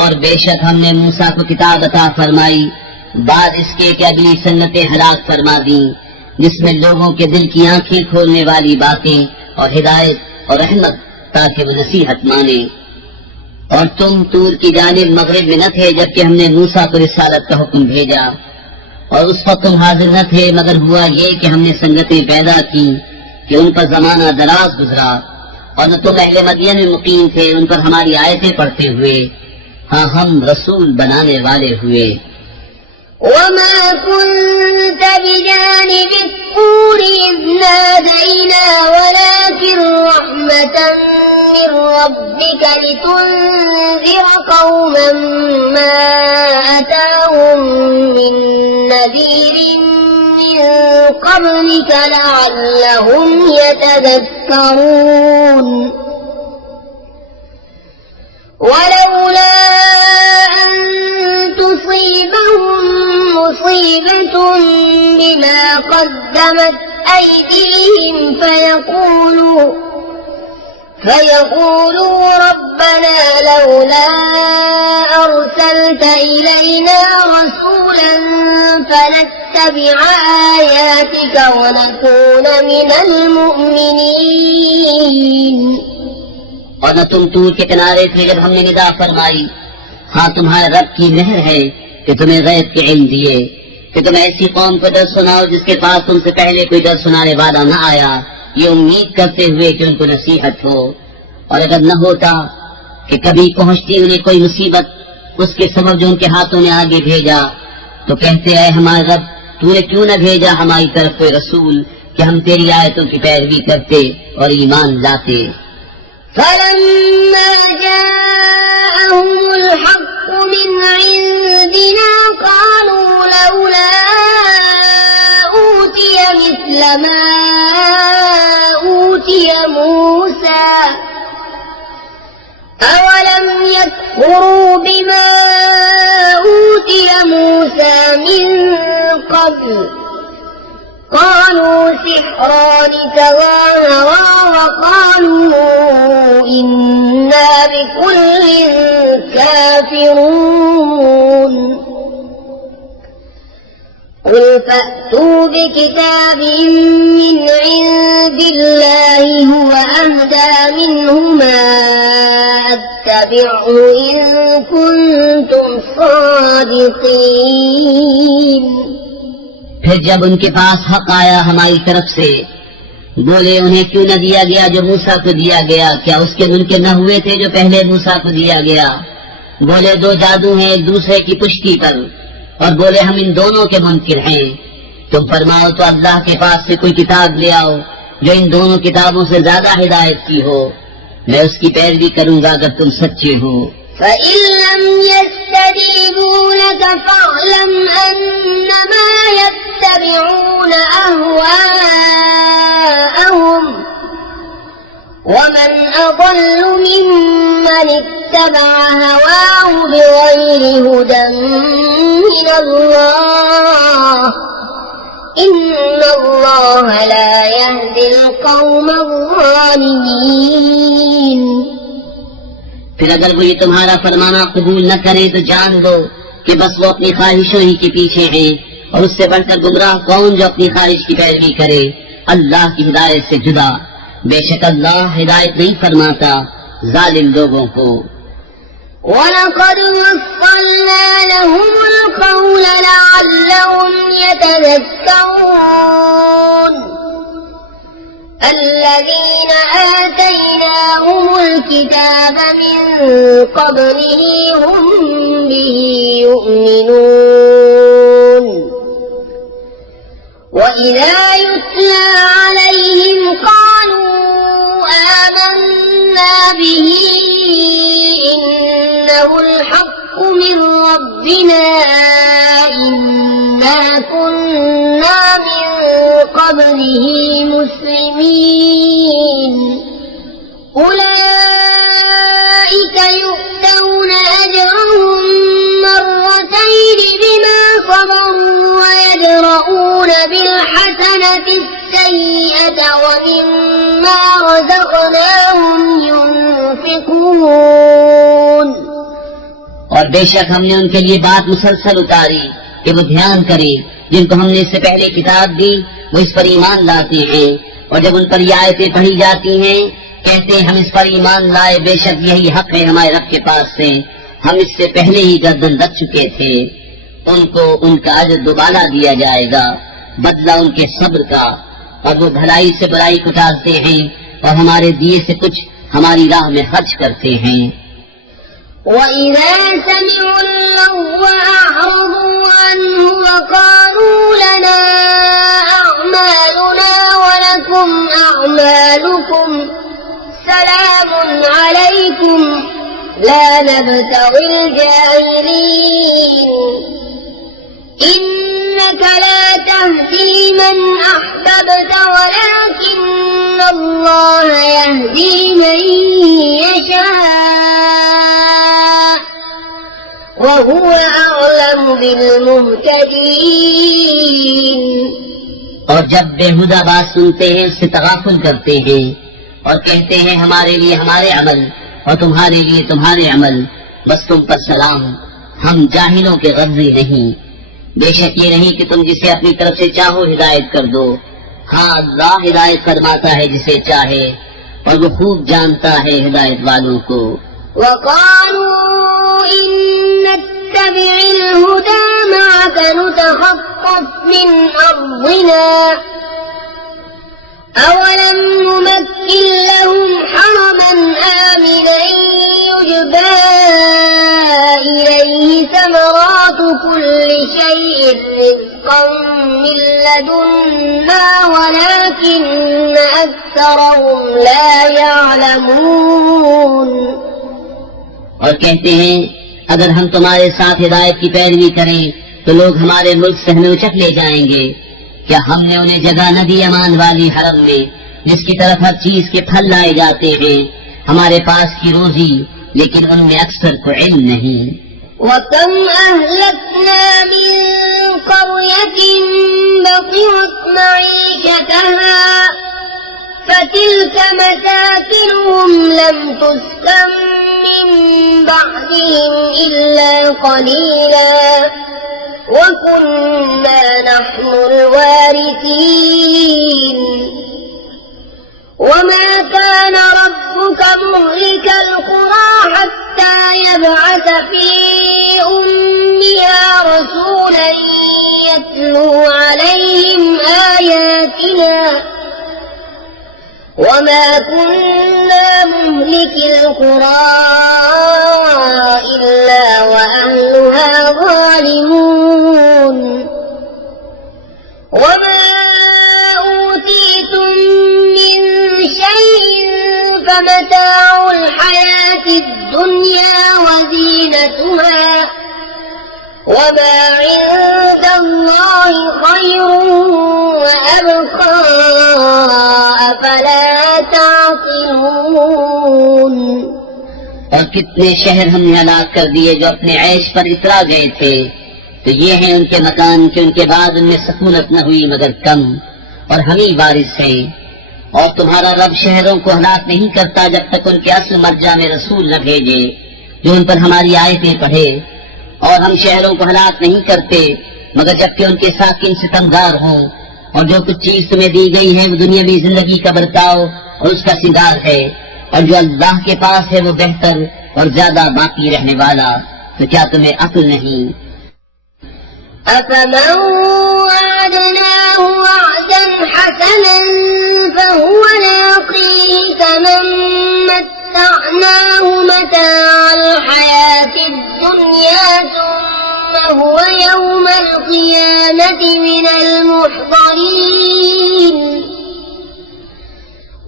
और बेशक हमने मूसा को किताब अता फरमाई बाद इसके कि अगली सन्नतें हलाक फरमा दी जिसमें लोगों के दिल की आंखें खोलने वाली बातें और हिदायत और रहमत ताकि वो नसीहत माने। और तुम तूर की जानिब मगरिब में न थे जबकि हमने मूसा को रिसालत का हुक्म भेजा और उस वक्त तुम हाजिर न थे मगर हुआ ये कि हमने संगतें पैदा की कि उन पर जमाना दराज गुजरा और न तुम अहले मदीन में मुकीम थे उन पर हमारी आयतें पढ़ते हुए हाँ हम रसूल बनाने वाले हुए। وما كنت بجانب الطور إذ نادينا ولكن رحمة من ربك لتنذر قوما ما أتاهم من نذير من قبلك لعلهم يتذكرون ولولا أن تصيبهم مصيبة بما قدمت أيديهم فيقولوا ربنا لولا أرسلت إلينا رسولا فنتبع آياتك ونكون من المؤمنين। और न तुम तूर के किनारे थे जब हमने निदा फरमाई हाँ तुम्हारे रब की मेहर है कि तुम्हें गैब के इल्म दिए कि तुम ऐसी कौम को दर सुनाओ जिसके पास तुमसे पहले कोई दर सुनाने वाला न आया ये उम्मीद करते हुए कि उनको नसीहत हो। और अगर न होता कि कभी पहुंचती उन्हें कोई मुसीबत उसके सबब जो उनके हाथों ने आगे भेजा तो कहते हैं हमारे रब तूने क्यों न भेजा हमारी तरफ कोई रसूल कि हम तेरी आयतों की पैरवी करते और ईमान लाते। فلما جاءهم الحق من عندنا قالوا لولا أوتي مثل ما أوتي موسى أولم يكفروا بما أوتي موسى من قبل قالوا سحران تظاهرا وقالوا إنا بكل كافرون قل فأتوا بكتاب من عند الله هو أهدى منهما أتبعه إن كنتم صادقين। फिर जब उनके पास हक आया हमारी तरफ से बोले उन्हें क्यों न दिया गया जो मूसा को दिया गया क्या उसके मुनकिर न हुए थे जो पहले मूसा को दिया गया। बोले दो जादू हैं एक दूसरे की पुष्टि पर और बोले हम इन दोनों के मुनकिर हैं। तुम फरमाओ तो अल्लाह के पास से कोई किताब ले आओ जो इन दोनों किताबों से ज्यादा हिदायत की हो मैं उसकी पैरवी करूंगा अगर तुम सच्चे हो। فإن لم يستجيبوا لك فاعلم أنما يتبعون أهواءهم ومن أضل ممن اتبع هواه بغير هدى من الله إن الله لا يهدي القوم الظالمين। फिर अगर वो ये तुम्हारा फरमाना कबूल न करे तो जान लो कि बस वो अपनी ख्वाहिशों ही के पीछे हैं और उससे बढ़कर गुमराह कौन जो अपनी ख्वाहिश की पैरवी करे अल्लाह की हिदायत से जुदा। बेशक अल्लाह हिदायत नहीं फरमाता जालिम लोगों को। وَلَقَدْ وَصَّلْنَا لَهُمُ الْقَوْلَ لَعَلَّهُمْ يَتَذَكَّرُونَ الَّذِينَ آتَيْنَاهُمُ الْكِتَابَ مِنْ قَبْلِهِ هُمْ بِهِ يُؤْمِنُونَ به إنه الحق من ربنا إنا كنا من قبله مسلمين أولئك يؤتون أجرهم مرتين بما صبروا ويدرؤون بالحسنة السيئة ومما رزقناهم ينفقون। और बेशक हमने उनके लिए बात मुसलसल उतारी कि वो ध्यान करे, जिनको हमने इससे पहले किताब दी वो इस पर ईमान लाते हैं, और जब उन पर ये आयतें पढ़ी जाती हैं कहते हैं हम इस पर ईमान लाए, बेशक यही हक है हमारे रब के पास से, हम इससे पहले ही गर्दन रख चुके थे। उनको उनका अजर दोबारा दिया जाएगा, बदला उनके सब्र का, और वो भलाई से बुराई को टालते हैं और हमारे दिए से कुछ हमारी राह में खर्च करते हैं। وَإِذَا سَمِعُوا اللَّغْوَ أَعْرَضُوا عَنْهُ وَقَالُوا لَنَا أَعْمَالُنَا وَلَكُمْ أَعْمَالُكُمْ سَلَامٌ عَلَيْكُمْ لَا نَبْتَغِي الْجَاهِلِينَ إِنَّكَ لَا تَهْدِي مَنْ أَحْبَبْتَ وَلَكِنَّ اللَّهَ يَهْدِي مَن يَشَاءُ وَهُوَ أَعْلَمُ بِالْمُهْتَدِينَ। और जब बेहुदा बात सुनते हैं उससे तगाफुल करते हैं और कहते हैं हमारे लिए हमारे अमल और तुम्हारे लिए तुम्हारे अमल, बस तुम पर सलाम, हम जाहिलों के गर्जी नहीं। बेशक ये नहीं कि तुम जिसे अपनी तरफ से चाहो हिदायत कर दो, हाँ अल्लाह हिदायत फरमाता है जिसे चाहे और वो खूब जानता है हिदायत वालों को। وقالوا إن نتبع الهدى معك نتخطف من أرضنا أولم نمكن لهم حرما آمنا يجبى إليه ثمرات كل شيء رزقا من لدنا ولكن أكثرهم لا يعلمون। और कहते हैं अगर हम तुम्हारे साथ हिदायत की पैरवी करें तो लोग हमारे मुल्क से हमें उचक ले जाएंगे। क्या हमने उन्हें जगह न दी अमान वाली हरम में जिसकी तरफ हर चीज के फल लाए जाते हैं, हमारे पास की रोजी, लेकिन उनमें अक्सर को इल्म नहीं। وَكَمْ أَهْلَكْنَا مِنْ قَرْيَةٍ بَطِرَتْ مَعِيشَتَهَا فَتِلْكَ مَسَاكِنُهُمْ لَمْ تُسْكَنْ مِنْ بَعْدِهِمْ إِلَّا قَلِيلًا وَكُنَّا نَحْنُ الْوَارِثِينَ وَمَا كَانَ رَبُّكَ مُهْلِكَ الْقُرَى حَتَّى يَبْعَثَ فِي أُمِّهَا رَسُولًا يَتْلُو عَلَيْهِمْ آيَاتِنَا وَمَا كُنَّا مُهْلِكِي الْقُرَى إِلَّا وَأَهْلُهَا ظَالِمُونَ وَمَا أُوتِيتُم مِّن شَيْءٍ فَمَتَاعُ الْحَيَاةِ الدُّنْيَا وَزِينَتُهَا وَمَا عِندَ اللَّهِ خَيْرٌ وَأَبْقَىٰ أَفَلَا تَعْقِلُونَ। और कितने शहर हमने हलाक कर दिए जो अपने ऐश पर इतरा गए थे, तो ये हैं उनके मकान कि उनके बाद उनमें सकूनत न हुई मगर कम, और हम ही वारिस हैं। और तुम्हारा रब शहरों को हलाक नहीं करता जब तक उनके असल मर्जा में रसूल न भेजे जो उन पर हमारी आयतें पढ़े, और हम शहरों को हलाक नहीं करते मगर जबकि उनके साकिन सितमगार हों, और जो कुछ चीज तुम्हें दी गई है वो दुनियावी जिंदगी का बर्ताव और उसका सिंगार है, और जो अल्लाह के पास है वो बेहतर और ज्यादा बाकी रहने वाला। तो क्या तुम्हें अक्ल नहीं? أَفَمَنْ وَعَدْنَاهُ وَعْدًا حَسَنًا فَهُوَ لَاقِيهِ كَمَنْ مَتَّعْنَاهُ مَتَاعَ الْحَيَاةِ الدُّنْيَا ثُمَّ هُوَ يَوْمَ الْقِيَامَةِ مِنَ الْمُحْضَرِينَ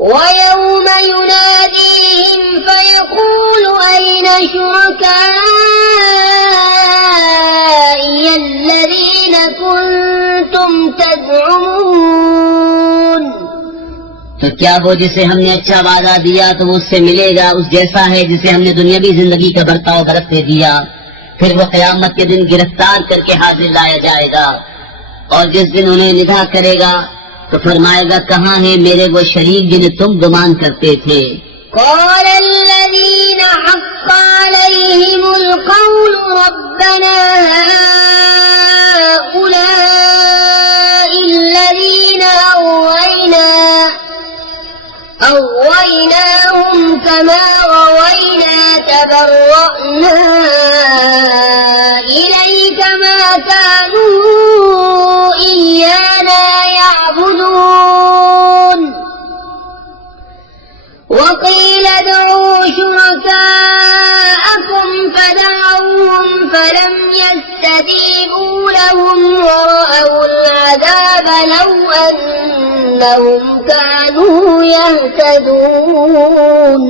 ويوم يناديهم فيقول أين شركائي الذين كنتم تزعمون। तो क्या वो जिसे हमने अच्छा वादा दिया तो वो उससे मिलेगा, उस जैसा है जिसे हमने दुनियावी जिंदगी का बर्ताव बरतने दिया। फिर वो क़यामत के दिन गिरफ्तार करके हाजिर लाया जाएगा और जिस दिन उन्हें निदा करेगा तो फरमाएगा कहाँ है मेरे वो शरीक जिन्हें तुम गुमान करते थे। قال الذين حق عليهم القول ربنا هؤلاء الذين أغويناهم كما غوينا تبرأنا إليك ما كانوا إيانا يعبدون وقيل ادعوا شركاءكم فدعوهم فلم يستجيبوا لهم ورأوا العذاب لو أنهم كانوا يهتدون।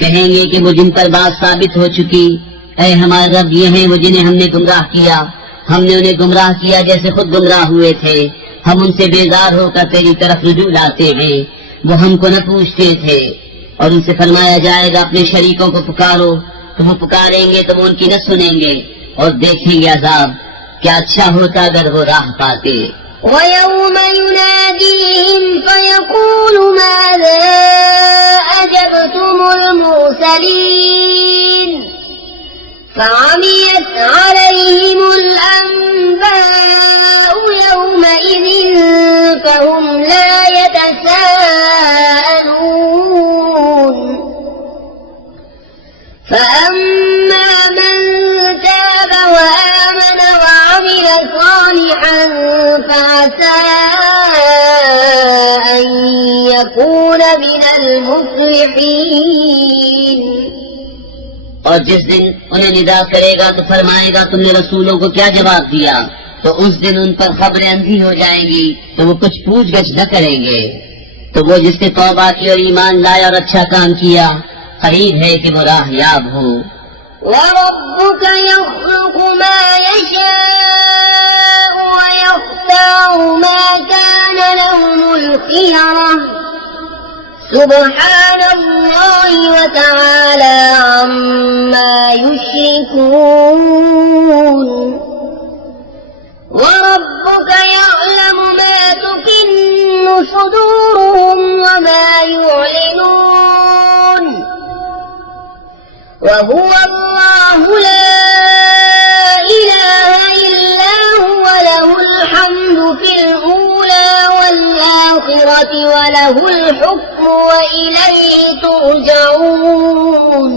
कहेंगे कि वो जिन पर बात साबित हो चुकी, ऐ हमारे रब ये हैं वो जिन्हें हमने गुमराह किया, हमने उन्हें गुमराह किया जैसे खुद गुमराह हुए थे। हम उनसे बेजार होकर तेरी तरफ रुजू लाते हैं, वो हमको न पूछते थे। और उनसे फरमाया जाएगा अपने शरीकों को पुकारो, तो वो पुकारेंगे तो वो उनकी न सुनेंगे और देखेंगे अजाब। क्या अच्छा होता अगर वो राह पाते। ويوم يناديهم فيقول ماذا أجبتم المرسلين فعميت عليهم الأنباء يومئذ فهم لا يتساءلون فأما من تاب وآمن وعمل صالحا فعسى أن يكون من المفلحين। और जिस दिन उन्हें निदा करेगा तो फरमाएगा तुमने रसूलों को क्या जवाब दिया, तो उस दिन उन पर खबरें अंधी हो जाएंगी तो वो कुछ पूछगछ न करेंगे। तो वो जिसने तौबा की और ईमान लाया और अच्छा काम किया, करीब है कि वो राहयाब हो। وربك يخلق ما يشاء ويختار ما كان لهم الخيرة سبحان الله وتعالى عما يشركون وربك يعلم ما تكن صدورهم وما يعلنون وهو الله لا إله إلا هو له الحمد في الأولى والآخرة وله الحكم وإليه ترجعون।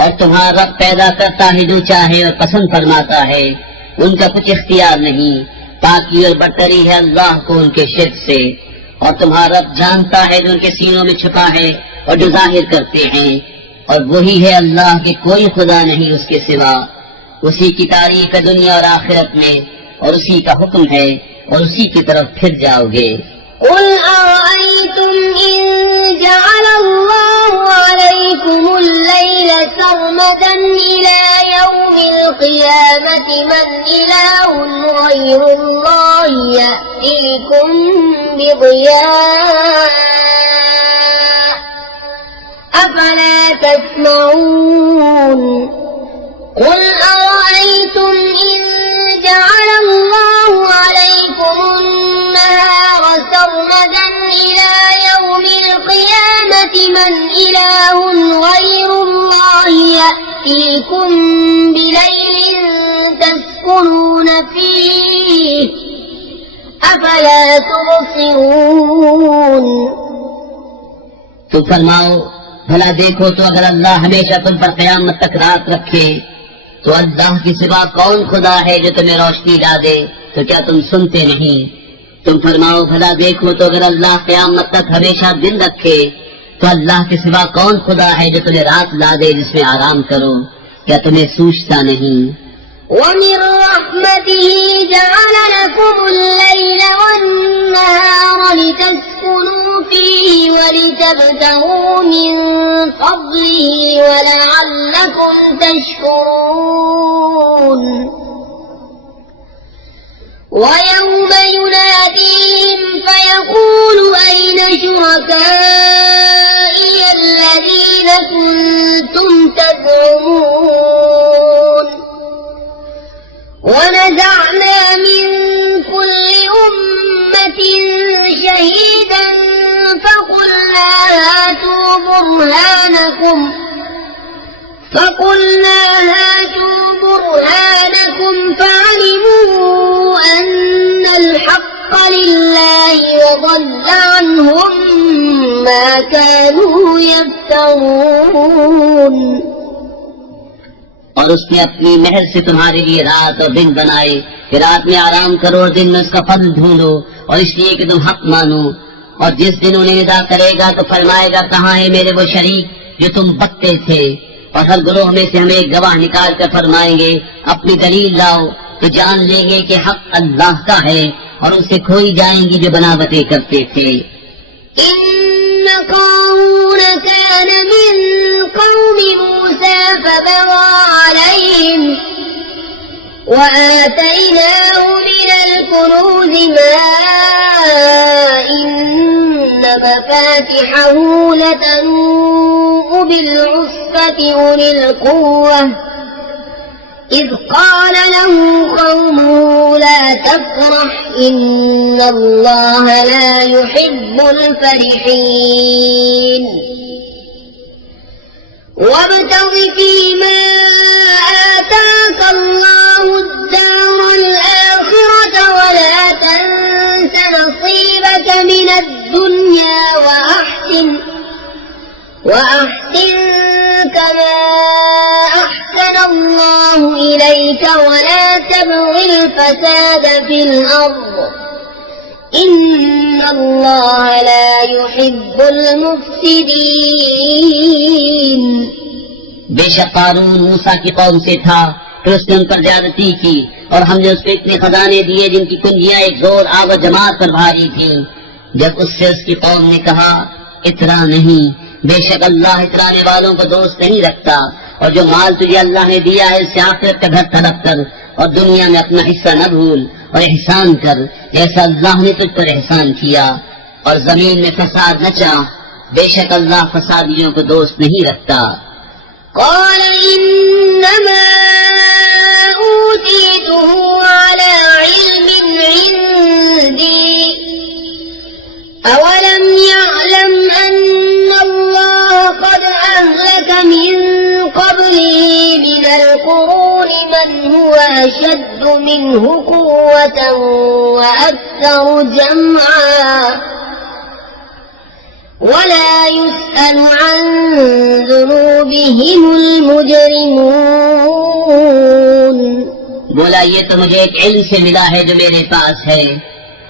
और तुम्हारा रब पैदा करता है जो चाहे और पसंद फरमाता है, उनका कुछ इख्तियार नहीं। पाकी और बरतरी है अल्लाह को उनके शिर्क से। और तुम्हारा रब जानता है जो उनके सीनों में छुपा है और जो जाहिर करते हैं। और वही है अल्लाह के कोई खुदा नहीं उसके सिवा। उसी की तारीफ है दुनिया और आखिरत में और उसी का हुक्म है और उसी की तरफ फिर जाओगे। قل أرأيتم إن جعل الله عليكم الليل سرمدا إلى يوم القيامة من إله غير الله يأتيكم بضياء أفلا تسمعون قل أرأيتم إن جعل الله عليكم النهار سرمدا إلى يوم القيامة من إله غير الله يأتيكم بليل تسكنون فيه أفلا تبصرون। तो फरमाओ भला देखो तो अगर अल्लाह हमेशा तुम पर क़यामत तक रात रखे तो अल्लाह के सिवा कौन खुदा है जो तुम्हें रोशनी ला दे, तो क्या तुम सुनते नहीं। तुम फरमाओ भला देखो तो अगर अल्लाह क़यामत तक हमेशा दिन रखे तो अल्लाह के सिवा कौन खुदा है जो तुम्हें रात ला दे जिसमें आराम करो, क्या तुम्हें सूझता नहीं। ومن رحمته جعل لكم الليل والنهار لتسكنوا فيه ولتبتغوا من فضله ولعلكم تشكرون ويوم يناديهم فيقول أين شركائي الذين كنتم تزعمون ونزعنا من كل أمة شهيدا فقلنا هاتوا برهانكم فعلموا أن الحق لله وضل عنهم ما كانوا يفترون और उसने अपनी महल से तुम्हारे लिए रात और दिन बनाए कि रात में आराम करो और दिन में उसका फल ढूंढो और इसलिए कि तुम हक मानो। और जिस दिन उन्हें निदा करेगा तो फरमाएगा कहाँ है मेरे वो शरीक जो तुम बकते थे। और हर ग्रोह में से हमें एक गवाह निकाल कर फरमाएंगे अपनी दलील लाओ तो जान लेंगे कि हक अल्लाह का है और उनसे खोई जाएंगी जो बनावटें करते थे। إن قارون كان من قوم موسى فبغى عليهم وآتيناه من الكنوز ما إن مفاتحه لتنوء بالعصبة أولي القوة إذ قال له قومه لا تفرح إن الله لا يحب الفرحين وابتغ فيما آتاك الله الدار الآخرة ولا تنس نصيبك من الدنيا وأحسن كما أحسن الله إليك ولا تبغ الفساد في الأرض إن الله لا يحب المفسدين। बेशक कारून मूसा की कौम से था फिर उसने उन पर ज्यादती की और हमने उसको इतने खजाने दिए जिनकी कुंजियां एक जोर आवा जमात पर भारी थी। जब उससे उसकी कौम ने कहा इतरा नहीं, बेशक अल्लाह इतराने वालों को दोस्त नहीं रखता और जो माल तुझे अल्लाह ने दिया है उससे आखिरत का घर तलब कर और दुनिया में अपना हिस्सा न भूल और एहसान कर जैसा अल्लाह ने तुझ पर एहसान किया और जमीन में फसाद न चाह, बेशक अल्लाह फसादियों को दोस्त नहीं रखता। قال إنما أوتيته على علم عندي أولم يعلم أن الله قد أهلك من قبله من القرون من هو أشد منه قوة وأكثر جمعا ولا يسأل عن ذنوبهم المجرمون। बोला ये तो मुझे एक इल्म से मिला है जो मेरे पास है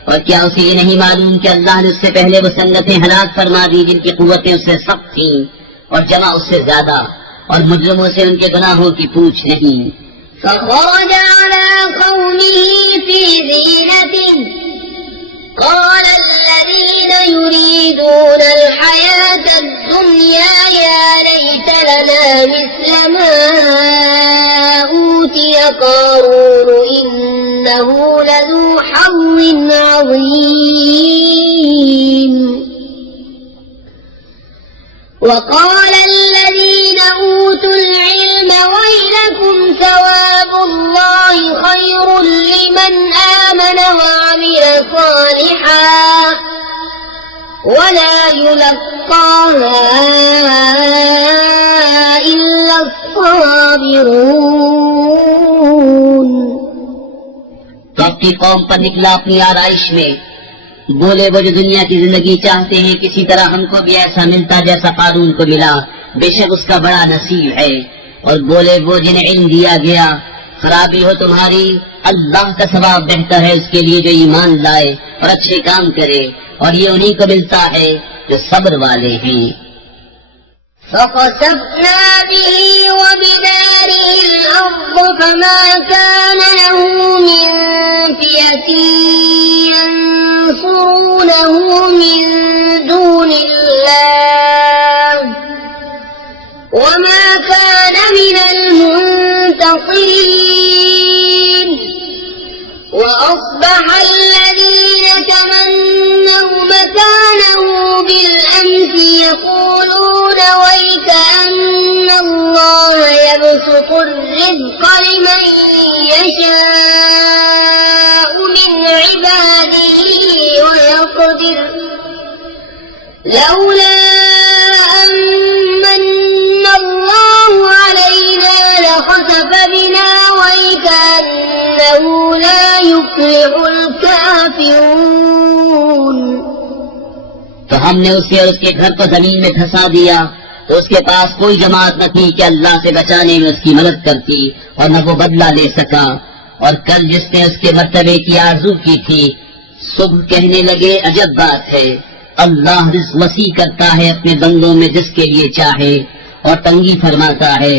और क्या उसे ये नहीं मालूम कि अल्लाह ने उससे पहले वो संगतें हलाक फरमा दी जिनकी कुव्वतें उससे सख्त थीं और जमा उससे ज्यादा और मुजरिमों से उनके गुनाहों की पूछ नहीं। فخرج على قومه في زينته قال الذين يريدون الحياة الدنيا يا ليت لنا مثل ما أوتي قارون إنه لذو حظ عظيم وقال الذين أوتوا العلم ويلكم ثواب الله خير لمن آمن وعمل صالحا ولا يلقاها إلا الصابرون। तो अपनी कौम पर निकला अपनी आराइश में, बोले वो जो दुनिया की जिंदगी चाहते हैं किसी तरह हमको भी ऐसा मिलता जैसा कारून को मिला, बेशक उसका बड़ा नसीब है। और बोले वो जिन्हें इल्म दिया गया खराबी हो तुम्हारी, अल्लाह का सवाब बेहतर है उसके लिए जो ईमान लाए और अच्छे काम करे और ये उन्हीं को मिलता है जो सब्र वाले हैं। فخسفنا به وبداره الأرض فما كان له من فئة ينصرونه من دون وما كان من المنتصرين وأصبح الذين تمنوا مكانه بالأمس يقولون ويك أن الله يبسط الرزق لمن يشاء من عباده ويقدر لولا أمن الله علينا لخسف بنا ويك أنه لا يفلح الكافرون। तो हमने उसे और उसके घर को जमीन में धंसा दिया तो उसके पास कोई जमात न थी कि अल्लाह से बचाने में उसकी मदद करती और न वो बदला ले सका। और कल जिसने उसके मर्तबे की आरज़ू की थी सुबह कहने लगे अजब बात है, अल्लाह रिज़्क़ वसी करता है अपने बंदों में जिसके लिए चाहे और तंगी फरमाता है।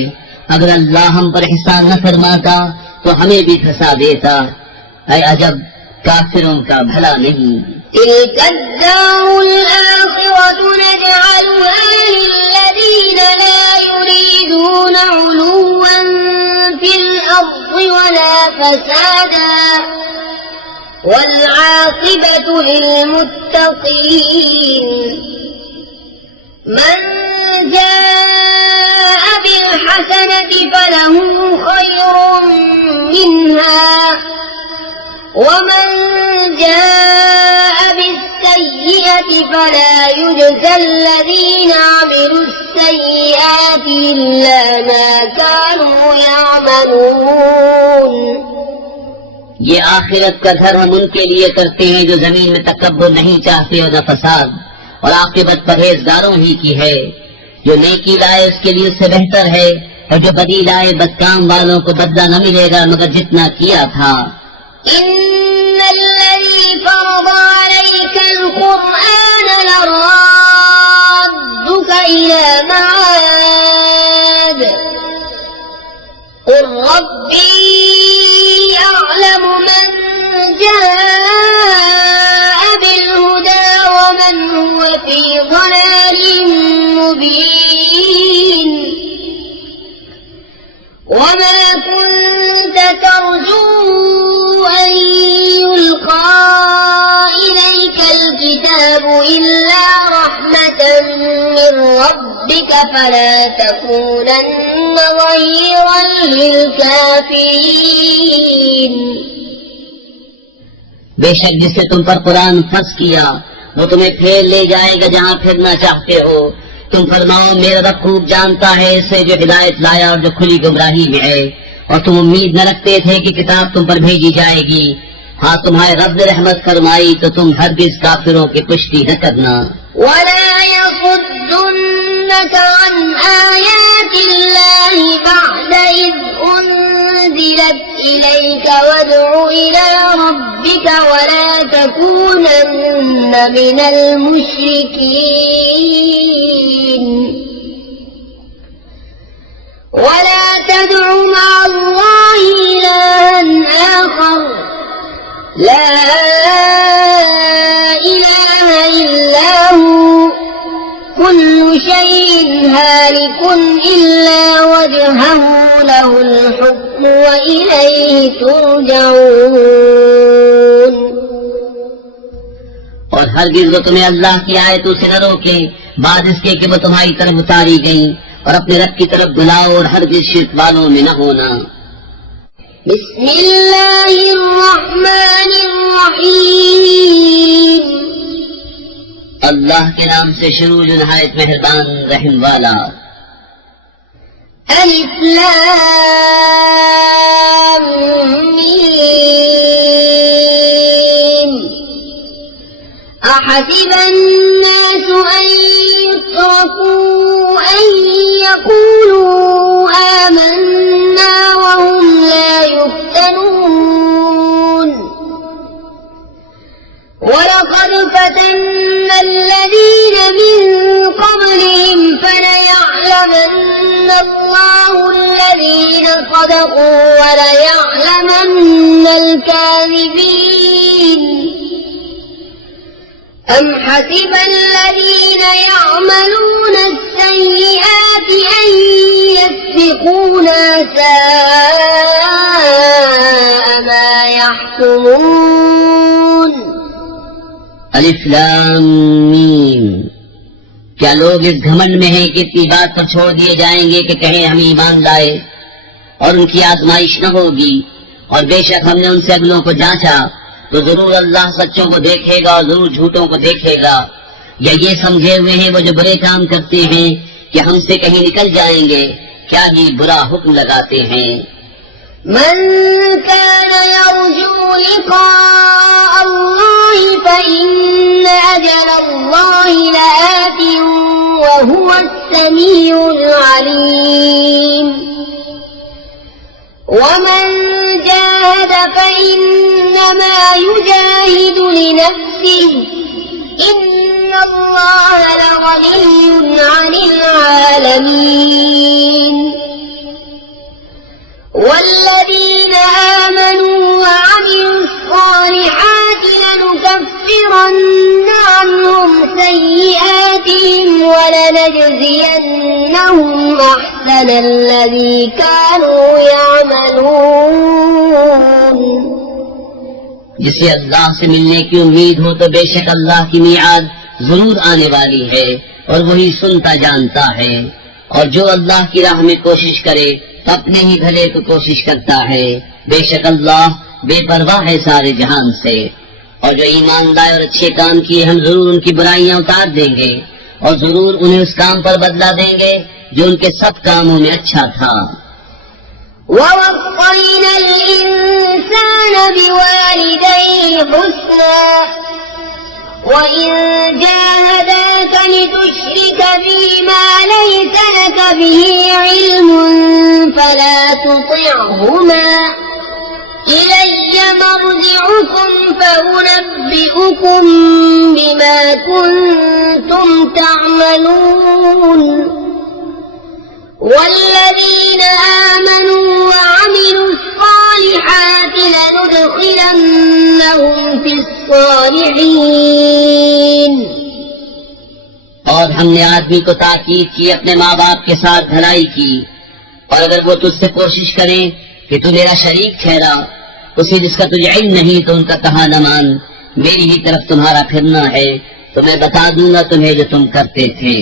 अगर अल्लाह हम पर एहसान न फरमाता तो हमें भी धंसा देता। ऐ अजब काफिरों का भला नहीं। تلك الدار الآخرة نجعلها للذين لا يريدون علوا في الأرض ولا فسادا والعاقبة للمتقين من جاء بالحسنة فله خير منها ومن جاء بالسيئة فلا يجزى الذين عملوا السيئات إلا ما كانوا يعملون। ये आखिरत का घर हम उनके लिए करते हैं जो जमीन में तकब्बुर नहीं चाहते और न फसाद, और आखिरत परहेजगारों ही की है। जो नेकी लाए उसके लिए उससे बेहतर है और जो बदी लाए बदकाम वालों को बदला न मिलेगा मगर जितना किया था। إن الذي فرض عليك القرآن لرادك إلى معاد قل ربي أعلم من جاء بالهدى ومن هو في ضلال مبين وما كنت ترجو أن يلقى إليك الكتاب إلا رحمة من ربك فلا تكونن ظهيرا للكافرين। बेशक जिससे तुम पर कुरान फर्ज किया वो तुम्हें फेर ले जाएगा जहाँ फिरना चाहते हो। तुम फरमाओ मेरा रब खूब जानता है इसे जो हिदायत लाया और जो खुली गुमराही में है। और तुम उम्मीद न रखते थे कि किताब तुम पर भेजी जाएगी। हाँ तुम्हारे रब ने रहमत फरमाई तो तुम हरगिज़ काफिरों की पुष्टि न करना। ولا يصدنك عن آيات الله بعد إذ أنزلت إليك وادع إلى ربك ولا تكونن من المشركين ولا تدع مع الله إلها آخر لا إله إلا هو كل شيء هالك إلا وجهه له الحكم وإليه ترجعون। और हरगिज़ वो तुम्हें अल्लाह की आयतों से न रोके बाद इसके कि वो तुम्हारी तरफ उतारी गई और अपने रब की तरफ बुलाओ और हरगिज़ शिर्क वालों में न होना। बिस्मिल्लाहिर्रहमानिर्रहीम अल्लाह के नाम से शुरू जो नहायत मेहरबान रहम वाला। अलिफ लाम मीम أحسب الناس أن يتركوا أن يقولوا آمنا وهم لا يفتنون ولقد فتنا الذين من قبلهم فليعلمن الله الذين صدقوا وليعلمن الكاذبين أم حسب الذين يعملون السيئات أن يسبقونا ساء ما يحكمون अलिफ लाम मीम। क्या लोग इस घमंड में हैं कि इतनी बात पर छोड़ दिए जाएंगे कि कहें हम ईमान लाए और उनकी आजमाइश न होगी, और बेशक हमने उनसे अगलों को जांचा तो जरूर अल्लाह सच्चों को देखेगा और जरूर झूठों को देखेगा। या ये समझे हुए हैं वो जो बुरे काम करते हैं कि हमसे कहीं निकल जाएंगे, क्या ये बुरा हुक्म लगाते हैं। من كان يرجو لقاء الله فإن أجل الله لآت وهو السميع العليم ومن جاهد فإنما يجاهد لنفسه إن الله لغني عن العالمين والذين آمنوا وعملوا الصالحات لنكفرن عنهم سيئاتهم ولنجزينهم أحسن الذي كانوا يعملون। जिसे अल्लाह से मिलने की उम्मीद हो तो बेशक अल्लाह की मियाद जरूर आने वाली है और वही सुनता जानता है। और जो अल्लाह की राह में कोशिश करे अपने ही भले को कोशिश करता है। बेशक अल्लाह बेपरवाह है सारे जहान से। और जो ईमान लाए और अच्छे काम किए हम जरूर उनकी बुराइयां उतार देंगे और जरूर उन्हें उस काम पर बदला देंगे जो उनके सब कामों में अच्छा था। ووصينا الإنسان بوالديه حسنا وإن جاهداك لتشرك بما ليس لك به علم فلا تطعهما إلي مرجعكم فأنبئكم بما كنتم تعملون والذين آمنوا وعملوا الصالحات لندخلنهم في الصالحين। और हमने आदमी को ताकीद की अपने माँ बाप के साथ भलाई की, और अगर वो तुझसे कोशिश करें कि तू मेरा शरीक ठहरा उसे जिसका तुझे इल्म नहीं तो उनका कहा न मान, मेरी ही तरफ तुम्हारा फिरना है तो मैं बता दूंगा तुम्हें जो तुम करते थे।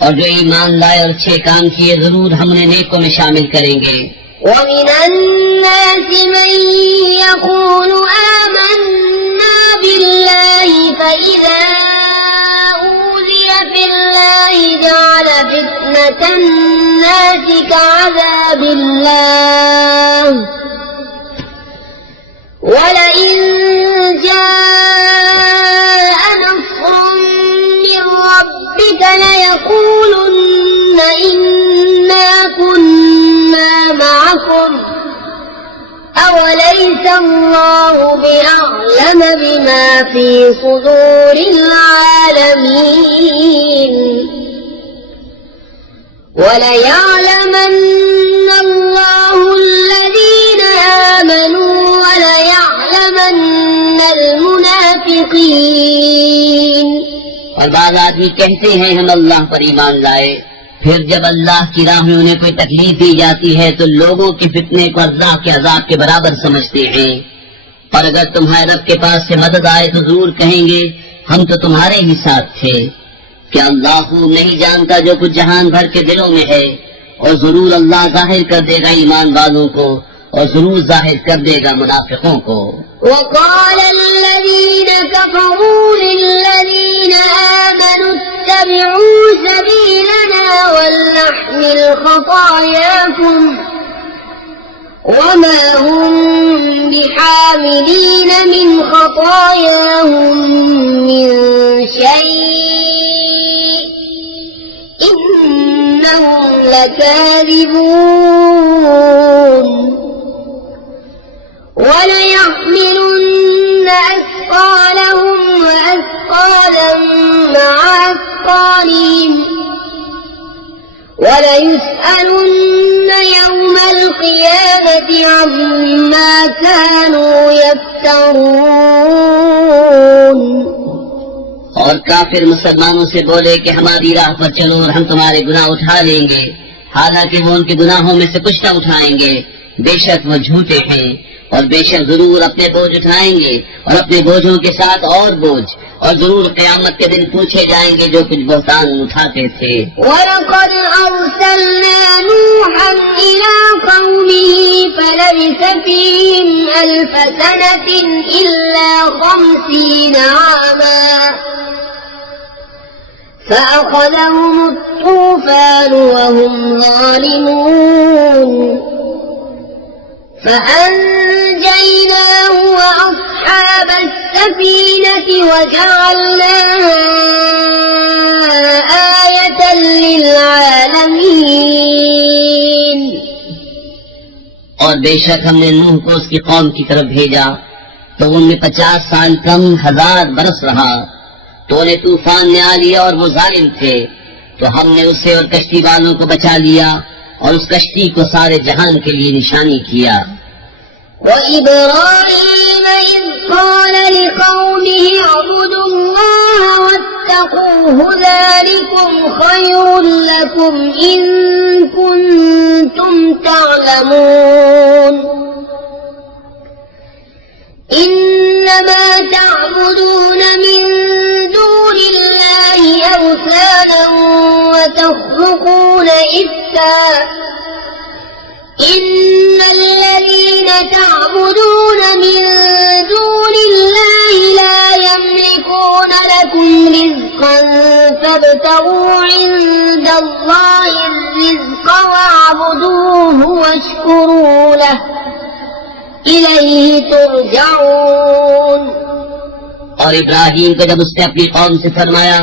और जो ईमान लाए और अच्छे काम किए जरूर हम उन्हें नेकों में शामिल करेंगे। ومن الناس من يقول آمنا بالله فإذا أوذي في الله جعل فتنة الناس كعذاب الله ولئن جاء نصر من ربك ليقولن إنا كنا معكم أوليس الله بأعلم بما في صدور العالمين وليعلمن الله الذين آمنوا وليعلمن المنافقين। और बाद आदमी कहते हैं हम अल्लाह पर ईमान लाए, फिर जब अल्लाह की राह में उन्हें कोई तकलीफ दी जाती है तो लोगों के फितने को अल्लाह के अजाब के बराबर समझते हैं। और अगर तुम्हारे रब के पास से मदद आए तो जरूर कहेंगे हम तो तुम्हारे ही साथ थे। क्या अल्लाह नहीं जानता जो कुछ जहान भर के दिलों में है, और जरूर अल्लाह जाहिर कर देगा ईमान वालों को और जरूर जाहिर कर देगा मुनाफिकों को। وقال الذين كفروا للذين آمنوا اتبعوا سبيلنا ولنحمل خطاياكم وما هم بحاملين من خطاياهم من شيء إنهم لكاذبون وليحملن أثقالهم وأثقالا مع أثقالهم وليسألن يوم القيامة عما كانوا يفترون। और काफिर मुसलमानों से बोले कि हमारी राह पर चलो और हम तुम्हारे गुनाह उठा लेंगे, हालांकि वो उनके गुनाहों में से कुछ न उठाएंगे। बेशक वो झूठे हैं और बेशक जरूर अपने बोझ उठाएंगे और अपने बोझों के साथ और बोझ, और जरूर क़यामत के दिन पूछे जाएंगे जो कुछ बहतान उठाते थे। वलक़द अरसलना नूहन इला क़ौमिही फलबिस फ़ीहिम अल्फ़ सनतिन इल्ला 50 आमा फ़अख़ज़हुमु त्तूफ़ान वहुम ज़ालिमून فأنجيناه وأصحاب السفينة وجعلناها آية للعالمين। और बेशक हमने नूह को उसकी कौम की तरफ भेजा तो उनमें 50 साल कम 1000 बरस रहा, तो उन्हें तूफान ने आ लिया और वो जालिम थे, तो हमने उसे और कश्ती वालों को बचा लिया और उस कश्ती को सारे जहान के लिए निशानी किया। وإبراهيم إذ قال لقومه اعبدوا الله واتقوه ذلكم خير لكم إن كنتم تعلمون إنما تعبدون من دون الله أوثانا وتخلقون إفكا إن الذين تعبدون من دون الله لا يملكون لكم رزقا فابتغوا عند الله الرزق واعبدوه واشكروا له إليه ترجعون। और इब्राहिम को जब उसने अपनी कौम से फरमाया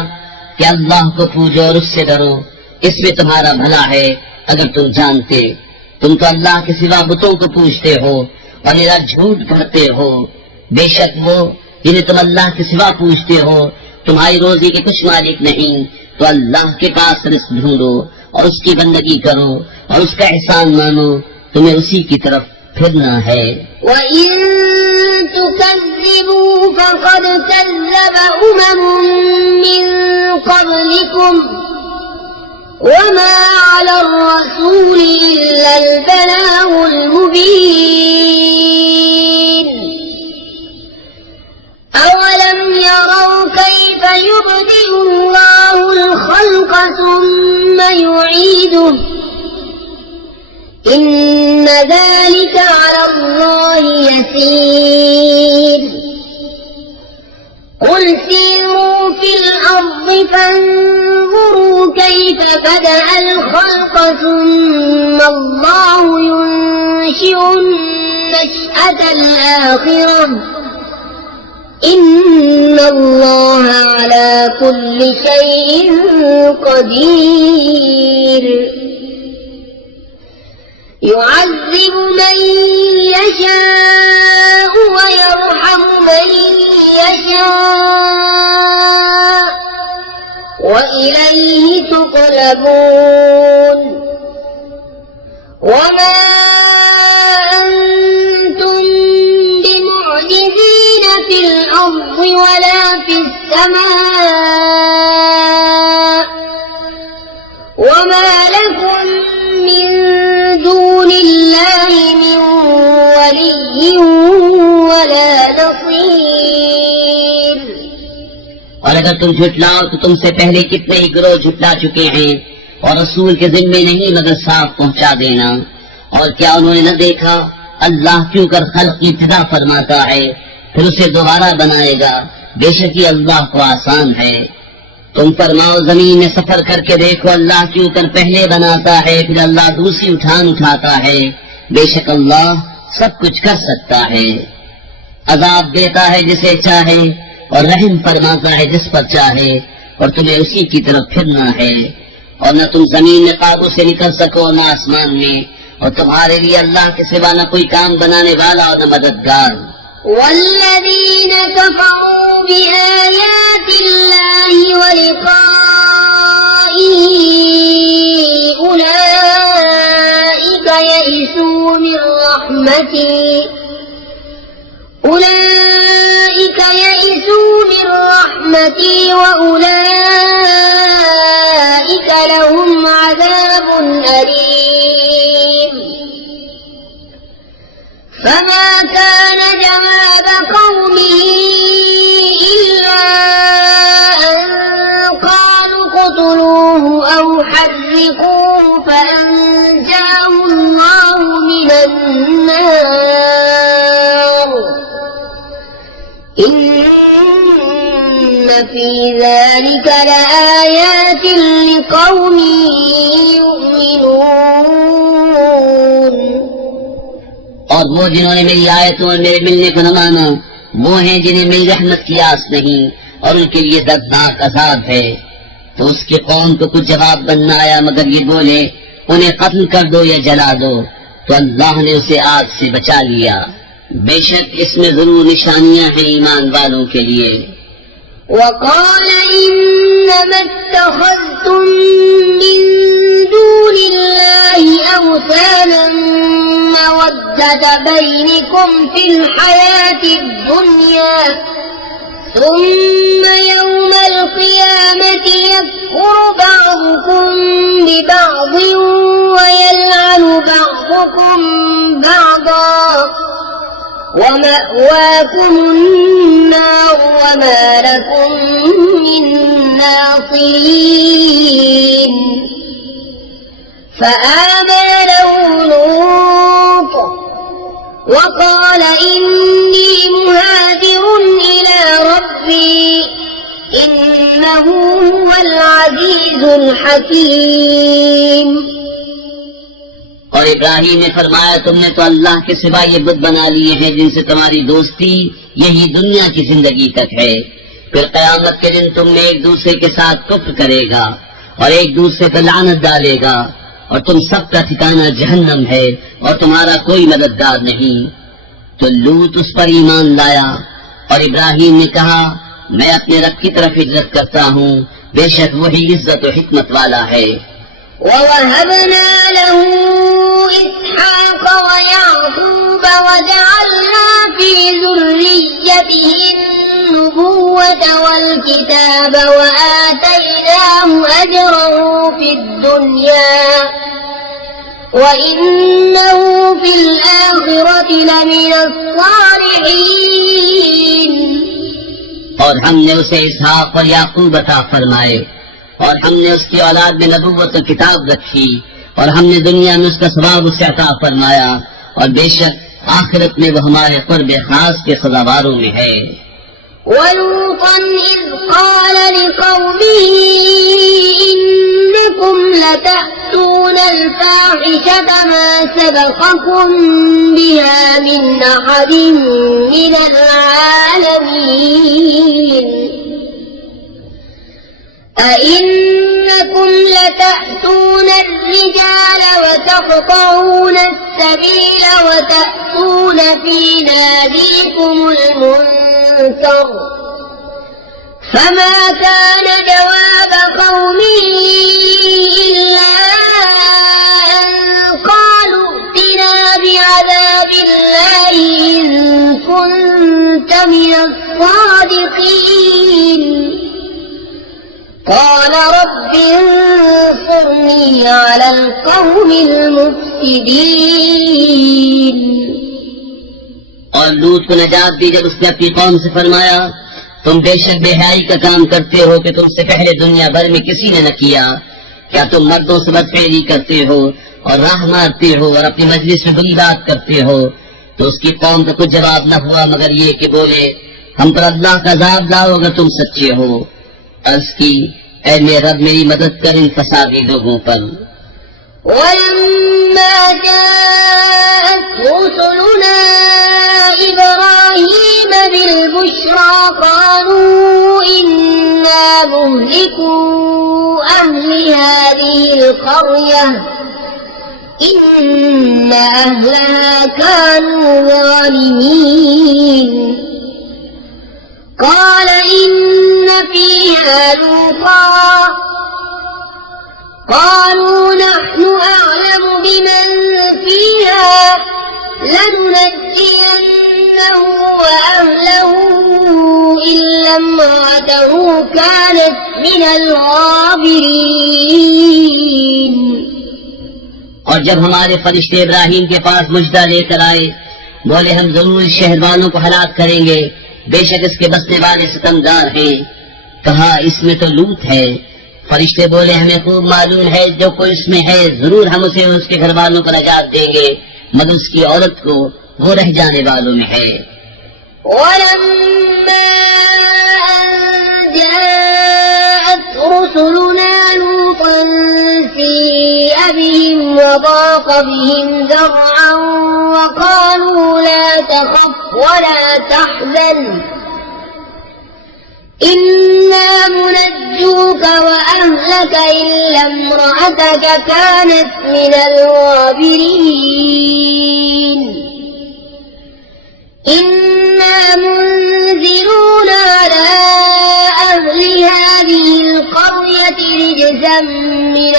कि अल्लाह को पूजो और उससे डरो, इसमें तुम्हारा भला है अगर तुम जानते। तुम तो अल्लाह के सिवा बुतों को पूजते हो और मेरा झूठ करते हो। बेशक वो जिन्हें तुम अल्लाह के सिवा पूजते हो तुम्हारी रोजी के कुछ मालिक नहीं, तो अल्लाह के पास रिज़्क़ ढूंढो और उसकी बंदगी करो और उसका एहसान मानो, तुम्हें उसी की तरफ फिरना है। وَإِن تُكَذِّبُوا فَقَدْ كَذَّبَ أُمَمٌ مِّن قَبْلِكُمْ وَمَا عَلَى الرَّسُولِ إِلَّا الْبَلَاغُ الْمُبِينُ أَوَلَمْ يَرَوْا كَيْفَ يُبْدِئُ اللَّهُ الْخَلْقَ ثُمَّ يُعِيدُهُ إِنَّ ذَلِكَ عَلَى اللَّهِ يَسِيرٌ قُلْ سِيرُوا فِي الْأَرْضِ فَانظُرُوا كَيْفَ بَدَأَ الْخَلْقَ ثُمَّ اللَّهُ يُنشِئُ النَّشْأَةَ الْآخِرَةَ إِنَّ اللَّهَ عَلَى كُلِّ شَيْءٍ قَدِيرٌ يُعَذِّبُ مَن يَشَاءُ وَيَرْحَمُ مَن يَشَاءُ وَإِلَيْهِ تُقْلَبُونَ وَمَا أَنتُم بِمُعْجِزِينَ فِي الْأَرْضِ وَلَا فِي السَّمَاءِ وَمَا لَكُم مِّن دُونِ اللَّهِ مِن وَلِيٍّ وَلَا نَصِيرٍ। और अगर तुम झुटलाओ तो तुमसे पहले कितने ही गिरोह झुटला चुके हैं, और रसूल के जिम्मे नहीं मगर साफ पहुंचा देना। और क्या उन्होंने न देखा अल्लाह क्यों कर खल्क की इब्तिदा फरमाता है फिर उसे दोबारा बनाएगा, बेशक ही अल्लाह को आसान है। तुम फरमाओ जमीन में सफर करके देखो अल्लाह क्यों कर पहले बनाता है फिर अल्लाह दूसरी उठान उठाता है, बेशक अल्लाह सब कुछ कर सकता है। अजाब देता है जिसे चाहे और रहम फरमाता है जिस पर चाहे, और तुम्हें उसी की तरफ फिरना है। और न तुम जमीन में काबू से निकल सको न आसमान में, और तुम्हारे लिए अल्लाह के सिवा न कोई काम बनाने वाला और न मददगार। والذين كفروا بآيات الله ولقائه أولئك يئسوا من رحمتي أولئك يئسوا من رحمتي وأولئك لهم عذاب أليم فما كان جواب قومه إلا أن قالوا اقتلوه أو حرقوه فأنجاه الله من النار إن في ذلك لآيات لقوم يؤمنون और वो जिन्होंने मेरी आयतों और मेरे मिलने को न माना वो हैं जिन्हें मेरी रहमत की आस नहीं और उनके लिए दर्दनाक अजाब है। तो उसके कौम को कुछ जवाब बनना आया मगर ये बोले उन्हें कत्ल कर दो या जला दो। तो अल्लाह ने उसे आग से बचा लिया। बेशक इसमें जरूर निशानियां हैं ईमान वालों के लिए। وقال إنما اتخذتم من دون الله أوثانا مودة بينكم في الحياة الدنيا ثم يوم القيامة يكفر بعضكم ببعض ويلعن بعضكم بعضا ومأواكم النار وما لكم من ناصرين فآمن له لوط وقال إني مهاجر إلى ربي إنه هو العزيز الحكيم और इब्राहिम ने फरमाया तुमने तो अल्लाह के सिवा ये बुत बना लिए हैं जिनसे तुम्हारी दोस्ती यही दुनिया की जिंदगी तक है। फिर कयामत के दिन तुम में एक दूसरे के साथ कुफ्र करेगा और एक दूसरे पर लानत डालेगा और तुम सबका ठिकाना जहन्नम है और तुम्हारा कोई मददगार नहीं। तो लूत उस पर ईमान लाया और इब्राहिम ने कहा मैं अपने रब की तरफ हिजरत करता हूँ, बेशक वही इज्जत और हिकमत वाला है। ووهبنا له إسحاق ويعقوب وجعلنا في ذريته النبوة والكتاب وآتيناه أجره في الدنيا وإنه في الآخرة لمن الصالحين और हमने उसे इसहाक और याकूब अता फरमाए और हमने उसकी औलाद में नबूवत और किताब रखी और हमने दुनिया में उसका सवाब उसे अता फरमाया और बेशक आखिरत में वो हमारे क़ुर्ब खास के सजावारों में है। ولوطا إذ قال لقومه إنكم لتأتون الفاحشة ما سبقكم بها من أحد من العالمين أئنكم لتأتون الرجال وتقطعون السبيل وتأتون في ناديكم المنكر فما كان جواب قومه إلا أن قالوا ائتنا بعذاب الله إن كنت من الصادقين قال رب انصرني على القوم المفسدين और लूत को नजात दी जब उसने अपनी कौम से फरमाया तुम बेशक बेहयाई का काम करते हो कि तुमसे पहले दुनिया भर में किसी ने न किया। क्या तुम मर्दों से बदफेरी करते हो और राह मारते हो और अपनी मजलिस में बुरी बात करते हो। तो उसकी कौम का कुछ जवाब न हुआ मगर ये कि बोले हम पर अल्लाह का अज़ाब लाओ अगर तुम सच्चे हो। अर्ज़ की ऐ मेरे रब मेरी मदद कर इन फसादी लोगों पर। ولما جاءت رسلنا إبراهيم بالبشرى قالوا إنا مهلكو أهل هذه القرية إن أهلها كانوا ظالمين قال إن فيها لوطا قالوا نحن أعلم بمن فيها لننجينه وأهله إلا امرأته كانت من الغابرين। और जब हमारे फरिश्ते इब्राहिम के पास मुजदा लेकर आए, बोले हम जरूर इस शहर वालों को हलाक करेंगे, बेशक इसके बसने वाले सितमगार हैं। कहा इसमें तो लूत है। फरिश्ते बोले हमें खूब मालूम है जो कोई इसमें है, जरूर हम उसे उसके घर वालों को नजात देंगे, मगर उसकी औरत को वो रह जाने वालों में है। ولما أن جاءت رسلنا لوطا سيء بهم وضاق بهم ذرعا وقالوا لا تخف ولا تحزن إنا منجوك وأهلك إلا امرأتك كانت من الغابرين إنا منزلون على أهل هذه القرية رجزا من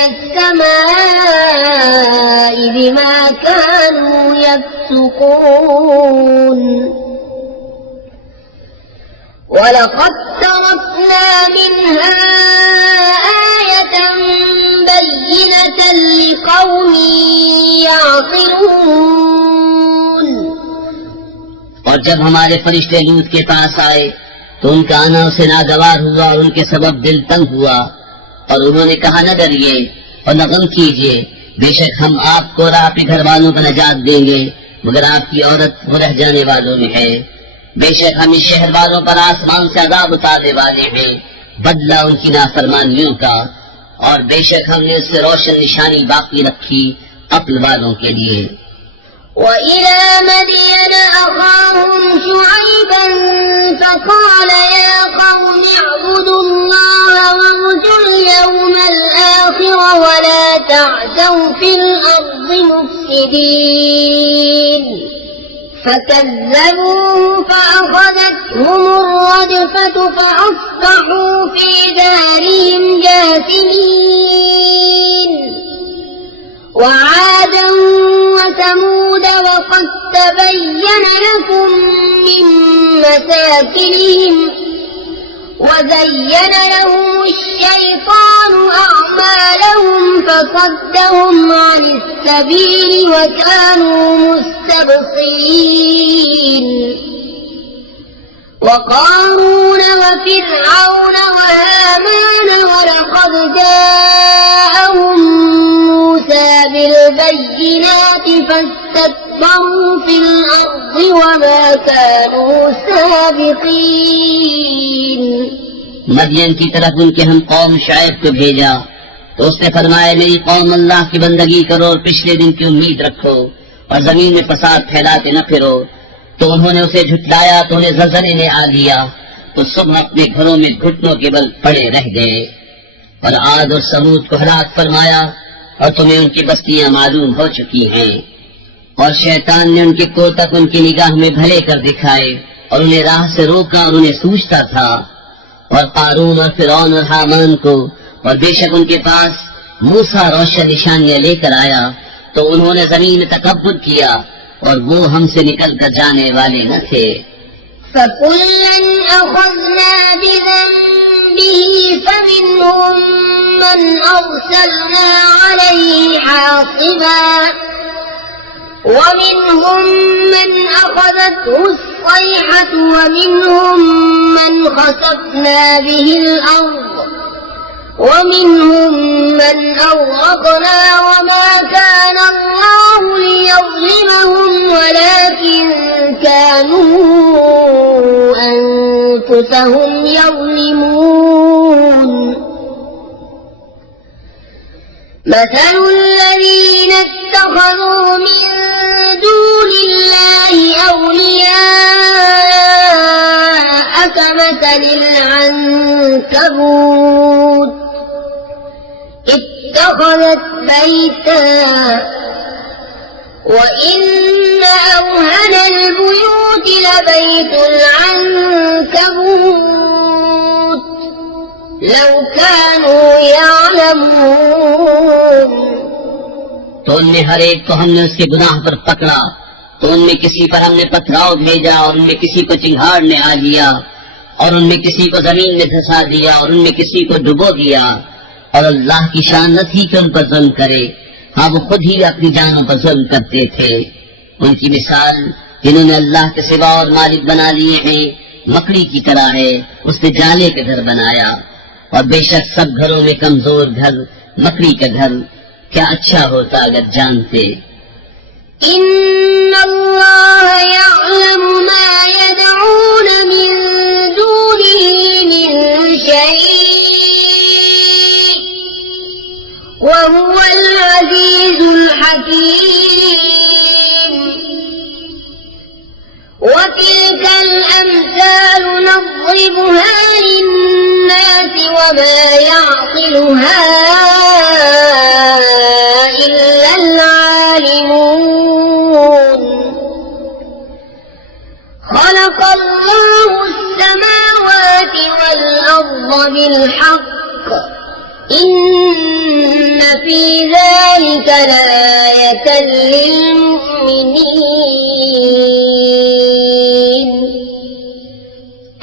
السماء بما كانوا يفسقون ولقد تركنا منها آية بينة لقوم يعقلون। और जब हमारे फरिश्ते लूत के पास आए तो उनका आना उसे नागवार हुआ और उनके सबब दिल तंग हुआ, और उन्होंने कहा न डरिए और न गम कीजिए, बेशक हम आपको और आपके घर वालों को नजात देंगे, मगर आपकी औरत वो रह जाने वालों में है। बेशक हम इस शहर वालों पर आसमान से अज़ाब उतारने वाले हैं, बदला उनकी नाफरमानियों का, और बेशक हमने उससे रोशन निशानी बाकी रखी अक्ल वालों के लिए। وإلى مدين أخاهم شعيبا فقال يا قوم اعبدوا الله وارجوا اليوم الآخر ولا تعثوا في الأرض مفسدين فكذبوه فأخذتهم الرجفة فأصبحوا في دارهم جاثمين وعادا وثمود وقد تبين لكم من مساكنهم وزين لهم الشيطان أعمالهم فصدهم عن السبيل وكانوا مستبصرين وقارون وفرعون وهامان ولقد جاءهم موسى بالبينات فاستكبروا في الأرض وما كانوا سابقين। मदियन की तरफ उनके हम कौम शुएब को भेजा तो उसने फरमाया मेरी कौम अल्लाह की बंदगी करो और पिछले दिन की उम्मीद रखो और जमीन में फसाद फैलाते न फिरो। तो उन्होंने उसे झुठलाया तो उन्हें ज़लज़ले ने आ लिया, तो सुबह अपने घरों में घुटनों के बल पड़े रह गए। और आद और समूद को हलाक फरमाया और तुम्हें उनकी बस्तियां मालूम हो चुकी हैं। और शैतान ने उनके कोतक उनकी निगाह में भले कर दिखाए और उन्हें राह से रोका और उन्हें सूझता था। और कारून और फिरौन और हामान को, और बेशक उनके पास मूसा रोशन निशानियां लेकर आया, तो उन्होंने जमीन में तकब्बुर किया और वो हमसे निकल कर जाने वाले न थे। فكلا أخذنا بذنبه فمنهم من أرسلنا عليه حاصبا ومنهم من أخذته الصيحة ومنهم من خسفنا به الأرض ومنهم من أغرقنا وما كان الله ليظلمهم ولكن كانوا أنفسهم يظلمون مثل الذين اتخذوا من دون الله أولياء كمثل العنكبوت اتخذت بيتا وإن أوهن البيوت لبيت العنكبوت لو كانوا يعلمون। तो उनमें हर एक को हमने उसके गुनाह पर पकड़ा, तो उनमें किसी पर हमने पथराव भेजा और उनमें किसी को चिंगाड़ने आ लिया, और उनमें किसी को जमीन में धंसा दिया और उनमें किसी को डुबो दिया, और अल्लाह की शान न थी कि उन पर जुल्म करे। हाँ, वो खुद ही अपनी जानों पर जुल्म करते थे। उनकी मिसाल जिन्होंने अल्लाह के सिवा और मालिक बना लिए हैं मकड़ी की तरह है, उसने जाले के घर बनाया, और बेशक सब घरों में कमजोर घर मकड़ी का घर। क्या अच्छा होता अगर जानते। इन्नल्लाह यअलमु मा यदऊन मिन दूनिही मिन शै'इन व हुवल अज़ीज़ुल हकीम। وتلك الأمثال نضربها للناس وما يعقلها إلا العالمون. خلق الله السماوات والأرض بالحق إن في ذلك لآية للمؤمنين.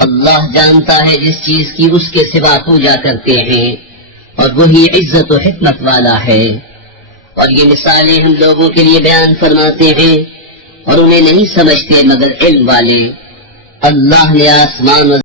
अल्लाह जानता है जिस चीज की उसके सिवा पूजा करते हैं, और वही इज्जत और हिकमत वाला है। और ये मिसालें हम लोगों के लिए बयान फरमाते हैं और उन्हें नहीं समझते मगर इल्म वाले। अल्लाह ने आसमान